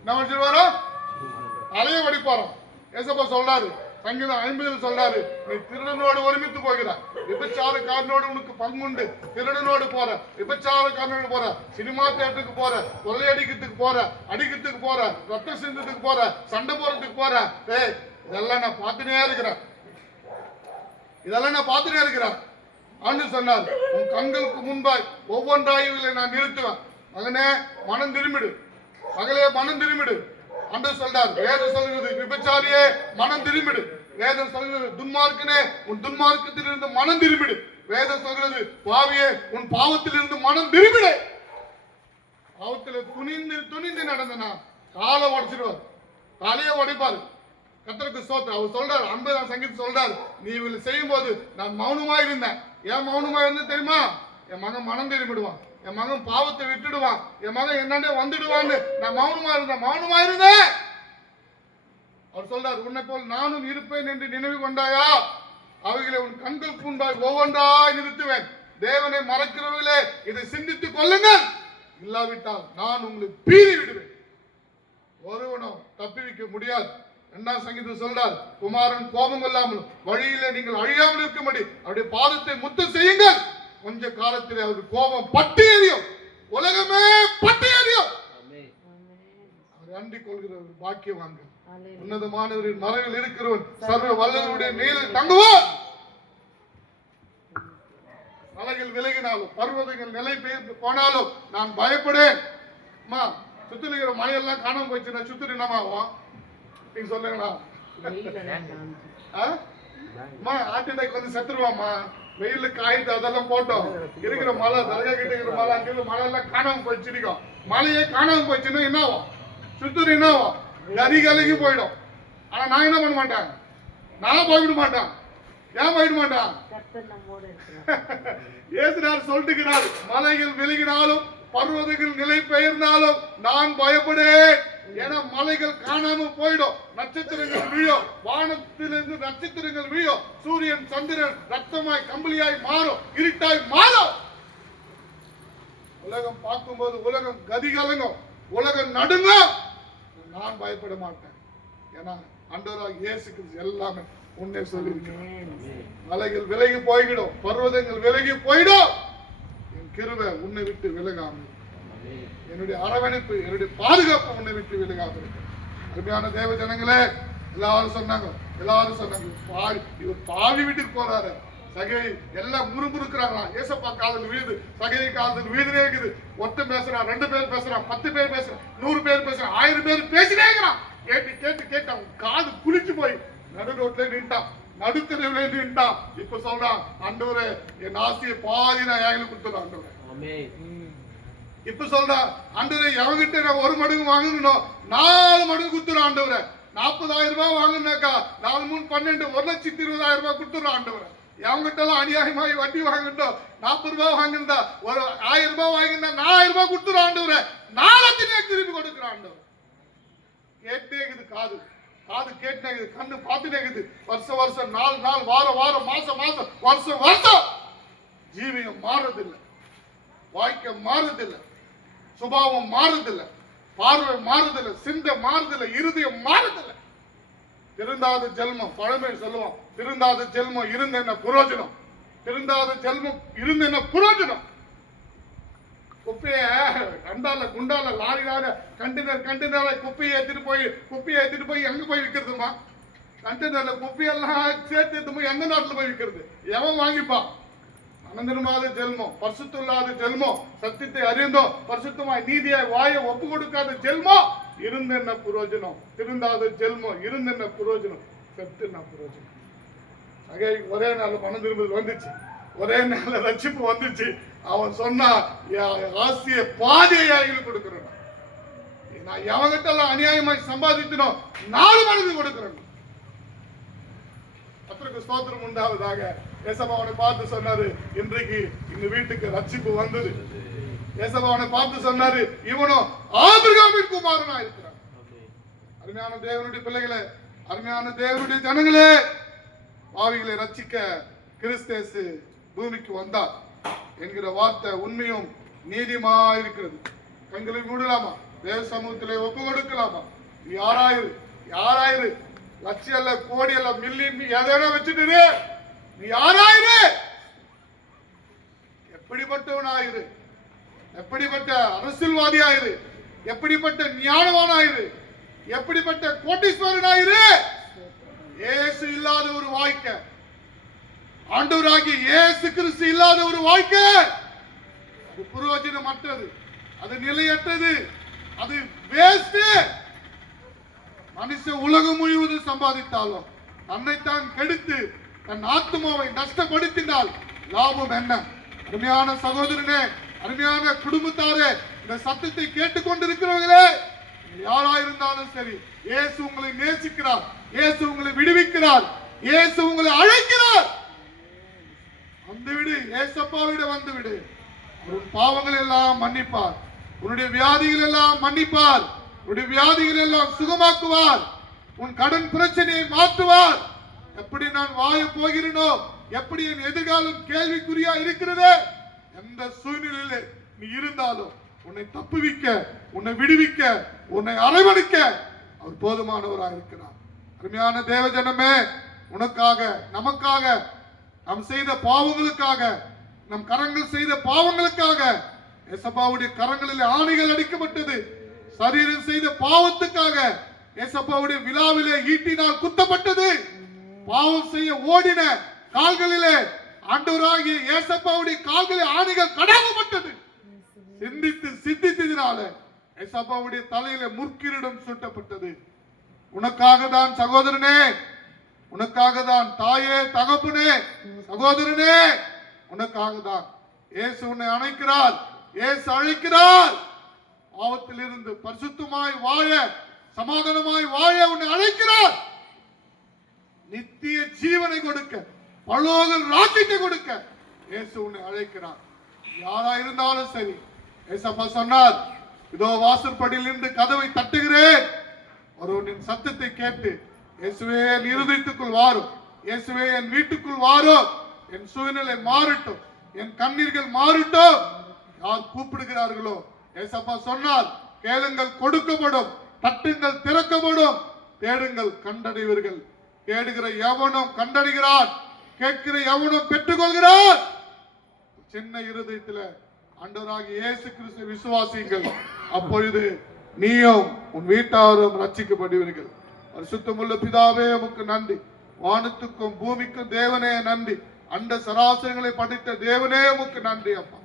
என்ன உடைச்சிருவாரோ? அலைய வடிப்பாரோ. ஏசப்பா சொல்றாரு, சங்கீதம் 50 சொல்றாரு, நீ திருடனோடு ஒருமித்து போகிறாய், விபச்சாரக்காரனோடு உனக்கு பங்குண்டு. திருடனோடு போற, விபச்சாரக்காரனோடு போற, சினிமா தியேட்டருக்கு போற, கொள்ளையடிக்கிறதுக்கு போற, அடிக்கிறதுக்கு போற, ரத்த சிந்தத்துக்கு போற, சண்டை போறதுக்கு போற. இதெல்லாம் நான் பார்த்துனே இருக்கிறேன். ஆண்டு சொன்னார், உன் கண்களுக்கு முன்பாய் ஒவ்வொன்றாய்வுகளை நான் நிறுத்துவேன். மகனே மனம் திரும்பிடு, மகளே மனம் திரும்பிடு. ஆண்டு சொல்றார், வேதம் சொல்கிறது விபச்சாரியே மனம் திரும்பிடு. வேதம் சொல்கிறது துன்மார்க்கனே உன் துன்மார்க்கத்திலிருந்து மனம் திரும்பிடு. வேதம் சொல்கிறது பாவியே உன் பாவத்திலிருந்து மனம் திரும்பிடு. பாவத்தில் துணிந்து நடந்தனா காலை உடைச்சிடுவார், தலையை உடைப்பாரு. கர்த்தருக்கு ஸ்தோத்திரம். அவர் சொல்றாரு, 50ஆம் சங்கீதம் சொல்றாரு, நீ இவள் செய்யும் போது நான் மௌனமா இருந்தேன். ஏன் மௌனமா இருந்தேன் தெரியுமா? என் மகன் மனம் திரும்பிடுவான், என் மகன் பாவத்தை விட்டுடுவான், என் மகன் என்னண்டே வந்துடுவான்னு நான் மௌனமா இருந்தேன். அவர் சொல்றாரு, உன்னை போல் நானும் இருப்பேன் என்று நினைவு கொண்டாயா? அவைகளை உன் கண்களுக்கு முன்பாய் ஒவ்வொன்றாய் நிறுத்துவேன். தேவனை மறக்கிறவர்களே இதை சிந்தித்துக் கொள்ளுங்கள், இல்லாவிட்டால் நான் உங்களை பீறி விடுவேன். ஒருவனும் தப்பிவிக்க முடியாது. 2ஆம் சங்கீதம் சொல்றார், குமாரன் கோபம் கொள்ளாமலும் வழியிலே நீங்கள் அழியாமல் இருக்கும்படி அவருடைய பாதத்தை முத்தம் செய்யுங்கள். கொஞ்ச காலத்திலே அவருக்கு கோபம் பட்டு எறியும், உலகமே பட்டு எறியும். அவர் அண்டிக் கொள்கிற ஒரு பாக்கியவான்கள். உன்னதமானவரின் மறைவில் இருக்கிறவன் சர்வ வல்லவருடைய நீரில் தங்குவான். மலைகள் விலகினாலும் பர்வதங்கள் நிலை பெயர்ந்து போனாலும் நான் பயப்படேன். சுத்திருக்கிற மலையெல்லாம் காணாம போயிடுச்சு, நான் சுத்திட்டு என்னமாவும் நீங்க சொல்லுங்களா? ஹார்ட் அட்டாக் வந்து செத்துருவாமா? வெயில காய்த்து அதெல்லாம் போட்டோம். இருக்கிற மலை தலகா கிட்ட இருக்கிற மலை, அங்க மலை எல்லாம் காணாம போயிடுச்சிருக்கோம். மலையே காணாம போயிடுச்சுன்னா என்ன ஆகும்? சுத்தூர் என்ன ஆகும்? கரிகலகி போயிடும். ஆனா நான் என்ன பண்ண மாட்டேன், நான் போய்விட மாட்டேன். ஏன் போயிட மாட்டான்? ஏசுனார் சொல்லிட்டுக்கிறார், மலைகள் விலகினாலும் பர்வதங்கள் நிலை பெயர்ந்தாலும் நான் பயப்படேன். ஏன்னா மலைகள் காணாம போயிடும், நட்சத்திரங்கள் வீழும், வானத்திலிருந்து நட்சத்திரங்கள் வீழும், சூரியன் சந்திரன் ரத்தமாய் கம்பளியாய் மாறும், இருட்டாய் மாறும். உலகம் பார்க்கும்போது உலகம் கதிகலங்கும், உலகம் நடுங்கும். நான் பயப்பட மாட்டேன். ஏன்னா ஆண்டவராகிய இயேசு கிறிஸ்து எல்லாமே உன்னை சொல்லியிருக்கிறேன். மலைகள் விலகி போய்விடும், பர்வதங்கள் விலகி போயிடும். என் கிருபை உன்னை விட்டு விலகாமல், என்னுடைய அரவணைப்பு என்னுடைய பாதுகாப்பு உன்னை விட்டு விலகாமல் இருக்கு. அருமையான தேவ ஜனங்களே, எல்லாரும் சொன்னாங்க இவர் பாவி வீட்டுக்கு போறாரு. சகை எல்லாம் முறுமுறுக்கிறாங்களா? ஏசப்பா காதல் வீடு, சகை காதல் வீடுனே இருக்குது. ஒருத்தன் பேசுறான், 2 பேர் பேசுறான், 10 பேர் பேசுறான், 100 பேர் பேசுறான், 1000 பேர் பேசினே இருக்கிறான். கேட்டு அவன் காது குளிச்சு போய் நடு ரோட்ல நின்ட்டான், நடுத்தரவுல நின்ட்டான். இப்ப சொல்றான், ஆண்டவரே என் ஆசையை பாதி நான் ஏங்களுக்கு கொடுத்துறேன். ஆண்டவரே இப்ப சொல்றா ஆண்டவரே எவங்கிட்ட நான் 1 மடங்கு வாங்கணும் 4 மடங்கு குத்துறோம் ஆண்டவரே. 40,000 ரூபாய் வாங்கினாக்கா 4 3 12 1,20,000 ரூபாய் கொடுத்துறோம் ஆண்டவரே. எவங்கிட்ட எல்லாம் அநியாயமாய் வட்டி வாங்கிட்டோம் 40 ரூபாய் வாங்கிருந்தா ஒரு 1000 ரூபாய் வாங்கிருந்தா 4000 ரூபாய் கொடுத்துறோம் ஆண்டவரே. 4,00,000 திருப்பி கொடுக்குறோம் ஆண்டவர். கேட்டே இருக்குது காது, காது கேட்டே இருக்குது, கண்ணு பார்த்துட்டே இருக்குது. வருஷம் வருஷம், நாள் நாள், வாரம் வாரம், மாசம் மாசம், வருஷம் வருஷம். ஜீவியம் மாறுறதில்லை, வாழ்க்கை மாறுறதில்லை, சுபாவம் மாறுறதில்லை, பார்வை மாறுதில்லை, சிந்தை மாறுதில்லை, இருதயம் மாறுதில்லை. திருந்தாத ஜென்மம், பழமை சொல்லுவோம், திருந்தாத ஜென்மம் இருந்த என்ன பிரயோஜனம், திருந்தாத ஜென்மம் இருந்த என்ன பிரயோஜனம். குப்பைய கண்டால குண்டால லாரி கண்டெய்னர் குப்பையை ஏத்திட்டு போய் எங்க போய் விற்கிறதுமா? கண்டெய்னர்ல குப்பையெல்லாம் சேர்த்து எடுத்து போய் எந்த நாட்டுல போய் விற்கிறது? எவன் வாங்கிப்பான்? அனந்தரமாத ஜென்மம், பரிசுத்தமில்லாத ஜென்மம், சத்தியத்தை அறிந்தோம் பரிசுத்தமாய் நீதியாய் வாயை ஒப்பு கொடுக்காத ஜென்மம் இருந்த என்ன புரோஜனம்? திருந்தாத ஜென்மம் இருந்த என்ன புரோஜனம்? செத்து என்ன புரோஜனம்? ஒரே நாள் மனம் திரும்புதல் வந்துச்சு, ஒரே நாள் ரட்சிப்பு வந்துச்சு. அவன் சொன்னா ஆசிய பாதையை கொடுக்கிறேன், நான் எவங்கிட்ட எல்லாம் அநியாயமாய் சம்பாதிக்கணும் 4 மடங்கு கொடுக்கிறேன். கர்த்தருக்கு ஸ்தோத்திரம் உண்டாவதாக. ஏசப்பா அவனை பார்த்து சொன்னாரு, இன்றைக்கு இந்த வீட்டுக்கு ரட்சிப்பு வந்தது. ஏசப்பா அவனை பார்த்து சொன்னாரு, இவனும் ஆபிரகாமின் குமாரனா இருக்கிறான். அருமையான தேவனுடைய பிள்ளைகளே, அருமையான தேவனுடைய ஜனங்களே, பாவிகளை ரட்சிக்க கிறிஸ்து பூமிக்கு வந்தார் என்கிற வார்த்தை உண்மையும் நீதியுமா இருக்கிறது. கண்களை மூடலாமா? தேவ சமூகத்திலே ஒப்பு கொடுக்கலாமா? யாராயிரு லட்சம் அல்ல, கோடி அல்ல, மில்லியன் எதனா வச்சுட்டு நீ யாராயிரு, எப்படிப்பட்டவனாயிரு, எப்படிப்பட்ட அரசியல்வாதியாயிரு, எப்படிப்பட்ட ஞானவானாயிரு, எப்படிப்பட்ட கோட்டீஸ்வரனாயிரு, இயேசு இல்லாத ஒரு வாழ்க்கை, ஆண்டவராகிய இயேசு கிறிஸ்து இல்லாத ஒரு வாழ்க்கை அது பிரயோஜனமற்றது, அது நிலையற்றது, அது வேஸ்ட். மனுஷன் உலகம் முழுவதும் சம்பாதித்தாலும் தன்னைத்தான் கெடுத்து தன் ஆத்மாவை நஷ்டப்படுத்தினால் லாபம் என்ன? அருமையான சகோதரனே, அருமையான குடும்பத்தாரே, இந்த சத்தத்தை கேட்டுக்கொண்டிருக்கிறவர்களே, யாராயிருந்தாலும் சரி, இயேசு உங்களை நேசிக்கிறார், இயேசு உங்களை விடுவிக்கிறார், இயேசு உங்களை அழைக்கிறார். வந்துவிடு, ஏசப்பாவிட வந்துவிடு. உன் பாவங்கள் எல்லாம் மன்னிப்பார், உன்னுடைய வியாதிகள் எல்லாம் மன்னிப்பார், உன்னுடைய வியாதிகள் எல்லாம் சுகமாக்குவார், உன் கடன் பிரச்சனையை மாற்றுவார். எப்படி நான் வாழ போகிறேனோ, எப்படி என் எதிர்காலம் கேள்விக்குறியா இருக்கிறது, எந்த சூழ்நிலையில நீ இருந்தாலும் உன்னை தப்புவிக்க, உன்னை விடுவிக்க, உன்னை அரவணைக்க அவர் போதுமானவராக இருக்கிறார். அருமையான தேவஜனமே, உனக்காக, நமக்காக, நாம் செய்த பாவங்களுக்காக, நம் கரங்கள் செய்த பாவங்களுக்காக ஏசப்பாவுடைய கரங்களில் ஆணிகள் அடிக்கப்பட்டது. சரீரம் செய்த பாவத்துக்காக ஏசப்பாவுடைய விழாவிலே ஈட்டினால் குத்தப்பட்டது. பாவம் செய்ய ஓடின கால்களிலே ஆண்டவராகிய ஏசப்பாவுடைய கால்களில் ஆணிகள் கடாவப்பட்டது. சிந்தித்ததினால ஏசப்பாவுடைய தலையில முற்கிரீடம் சூட்டப்பட்டது. உனக்காக தான் சகோதரனே, உனக்காக தான் தாயே, தகப்பனே, சகோதரனே, உனக்காக தான் இயேசு உன்னை அழைக்கிறார், இயேசு அழைக்கிறார். பாவத்தில் இருந்து பரிசுத்தமாய் வாழ, சமாதானமாய் வாழ உன்னை அழைக்கிறார். நித்திய ஜீவனை கொடுக்க, பரலோக ராஜ்யத்தை கொடுக்க இயேசு உன்னை அழைக்கிறார். யாரா இருந்தாலும் சரி, ஏசப்பா சொன்னார், இதோ வாசற்படியில் இருந்து கதவை தட்டுகிறேன், ஒருவனின் சத்தத்தை கேட்டு இயேசுவே என் இருதயத்துக்குள் வாரும், இயேசுவே என் வீட்டுக்குள் வாரும், என் சூழ்நிலை மாறட்டும், என் கண்ணீர்கள் மாறட்டும். யார் கூப்பிடுகிறார்களோ, ஏசப்பா சொன்னார், கேளுங்கள் கொடுக்கப்படும், தட்டுங்கள் திறக்கப்படும், தேடுங்கள் கண்டடைவீர்கள். தேடுகிற எவனும் கண்டடைகிறான், கேட்கிற எவனும் பெற்றுக்கொள்கிறான். சின்ன இருதயத்துல ஆண்டவராகிய இயேசு கிறிஸ்து விசுவாசிங்கள், அப்பொழுது நீயும் உன் வீட்டாரும் ரட்சிக்கப்படுவீர்கள். பரிசுத்தமுள்ள பிதாவே உமக்கு நன்றி, வானத்துக்கும் பூமிக்கும் தேவனே நன்றி, அண்ட சராசரங்களை படைத்த தேவனே உமக்கு நன்றி. அப்பா,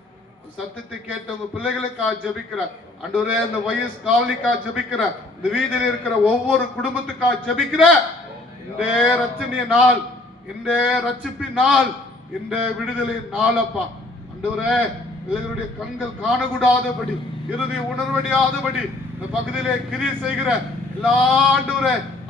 சத்தத்தை கேட்ட உங்க பிள்ளைகளுக்காக ஜெபிக்கிற ஆண்டவரே, இந்த வயசு காவலிக்காக ஜெபிக்கிற, இந்த வீதியில் இருக்கிற ஒவ்வொரு குடும்பத்துக்காக ஜெபிக்கிற, இந்த ரட்சணிய நாள், இந்த ரட்சிப்பின் நாள், இந்த விடுதலை நாள் அப்பா. ஆண்டவரே, பிள்ளைகளுடைய கண்கள் காணக்கூடாதபடி, இறுதி உணர்வடையாதபடி இந்த பகுதியிலே கிரியை செய்கிற எல்லா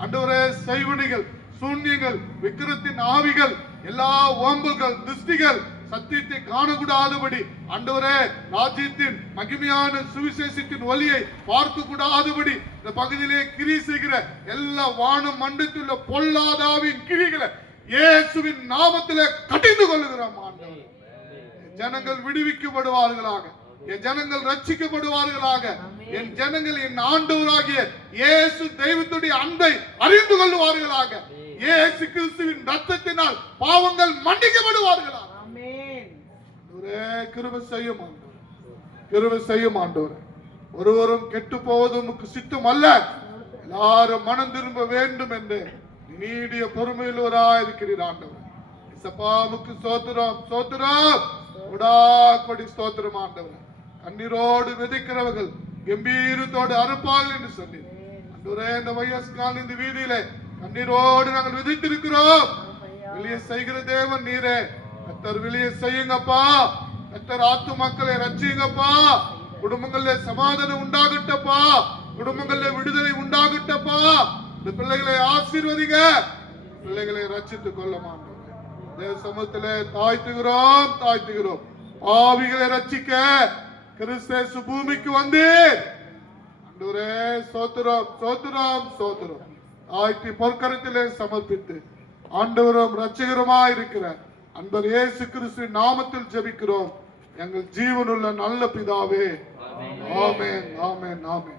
ஆண்டவரே செய்வனிகள், சூன்யங்கள், விக்கிரத்தின் ஆவிகள், எல்லா ஓம்பல்கள், திருஷ்டிகள் சத்தியத்தை காணக்கூடாதபடி, ஆண்டவரே ராஜ்யத்தின் மகிமையான சுவிசேஷத்தின் ஒளியை பார்க்க கூடாதபடி இந்த பகுதியிலே கிரியை செய்கிற எல்லா வானம் மண்டலத்தில் பொல்லாதாவின் கிரிகளை இயேசுவின் நாமத்திலே கடிந்து கொள்ளுகிறோம். ஆண்டவரே, ஜனங்கள் விடுவிக்கப்படுவார்களாக, என் ஜனங்கள் ரட்சிக்கப்படுவார்களாக, என் ஜனங்கள் என் ஆண்டவராகிய இயேசு தெய்வத்துடைய அன்பை அறிந்து கொள்வார்களாக, இயேசு கிறிஸ்துவின் ரத்தத்தினால் பாவங்கள் மன்னிக்கப்படுவார்களாக. கிருபை செய்யும் ஆண்டவரே, கிருபை செய்யும் ஆண்டவரே. ஒருவரும் கெட்டு போவது உமக்கு சித்தம் அல்ல, எல்லாரும் மனம் திரும்ப வேண்டும் என்று நீடிய பொறுமையுள்ளவராய் இருக்கிறீர் ஆண்டவர். இசப்பாவுக்கு ஸ்தோத்திரம், ஸ்தோத்திரம், கொடாக்கொடி ஸ்தோத்திரம் ஆண்டவர். கண்ணீரோடு விதைக்கிறவர்கள் கம்பீரத்தோடு அறுப்பார்கள் என்று சொல்லி ஆண்டவரே, இந்த வயஸ்கால இந்த வீதியிலே கண்ணீரோடு நாங்கள் விதைத்திருக்கிறோம். வெளியே செய்கிற தேவன் நீரே. கர்த்தர் வெளியே செய்யுங்கப்பா. கர்த்தர் ஆத்து மக்களை ரட்சிங்கப்பா. குடும்பங்கள்ல சமாதானம் உண்டாகட்டப்பா. குடும்பங்கள்ல விடுதலை உண்டாகட்டப்பா. இந்த பிள்ளைகளை ஆசீர்வதிங்க. பிள்ளைகளை ரட்சித்துக் கொள்ள மாட்டோம். தேவ சமூகத்திலே தாழ்த்துகிறோம். பாவிகளை ரட்சிக்க கிறிஸ்து பூமிக்கு வந்து ஆண்டவரே ஸ்தோத்திரம், ஸ்தோத்திரம், ஸ்தோத்திரம். தாழ்த்தி பொற்கரத்திலே சமர்ப்பித்து ஆண்டவரும் ரட்சகருமாய் இருக்கிற அன்பர் இயேசு கிறிஸ்துவின் நாமத்தில் ஜெபிக்கிறோம் எங்கள் ஜீவனுள்ள நல்ல பிதாவே. ஆமென், ஆமென், ஆமென்.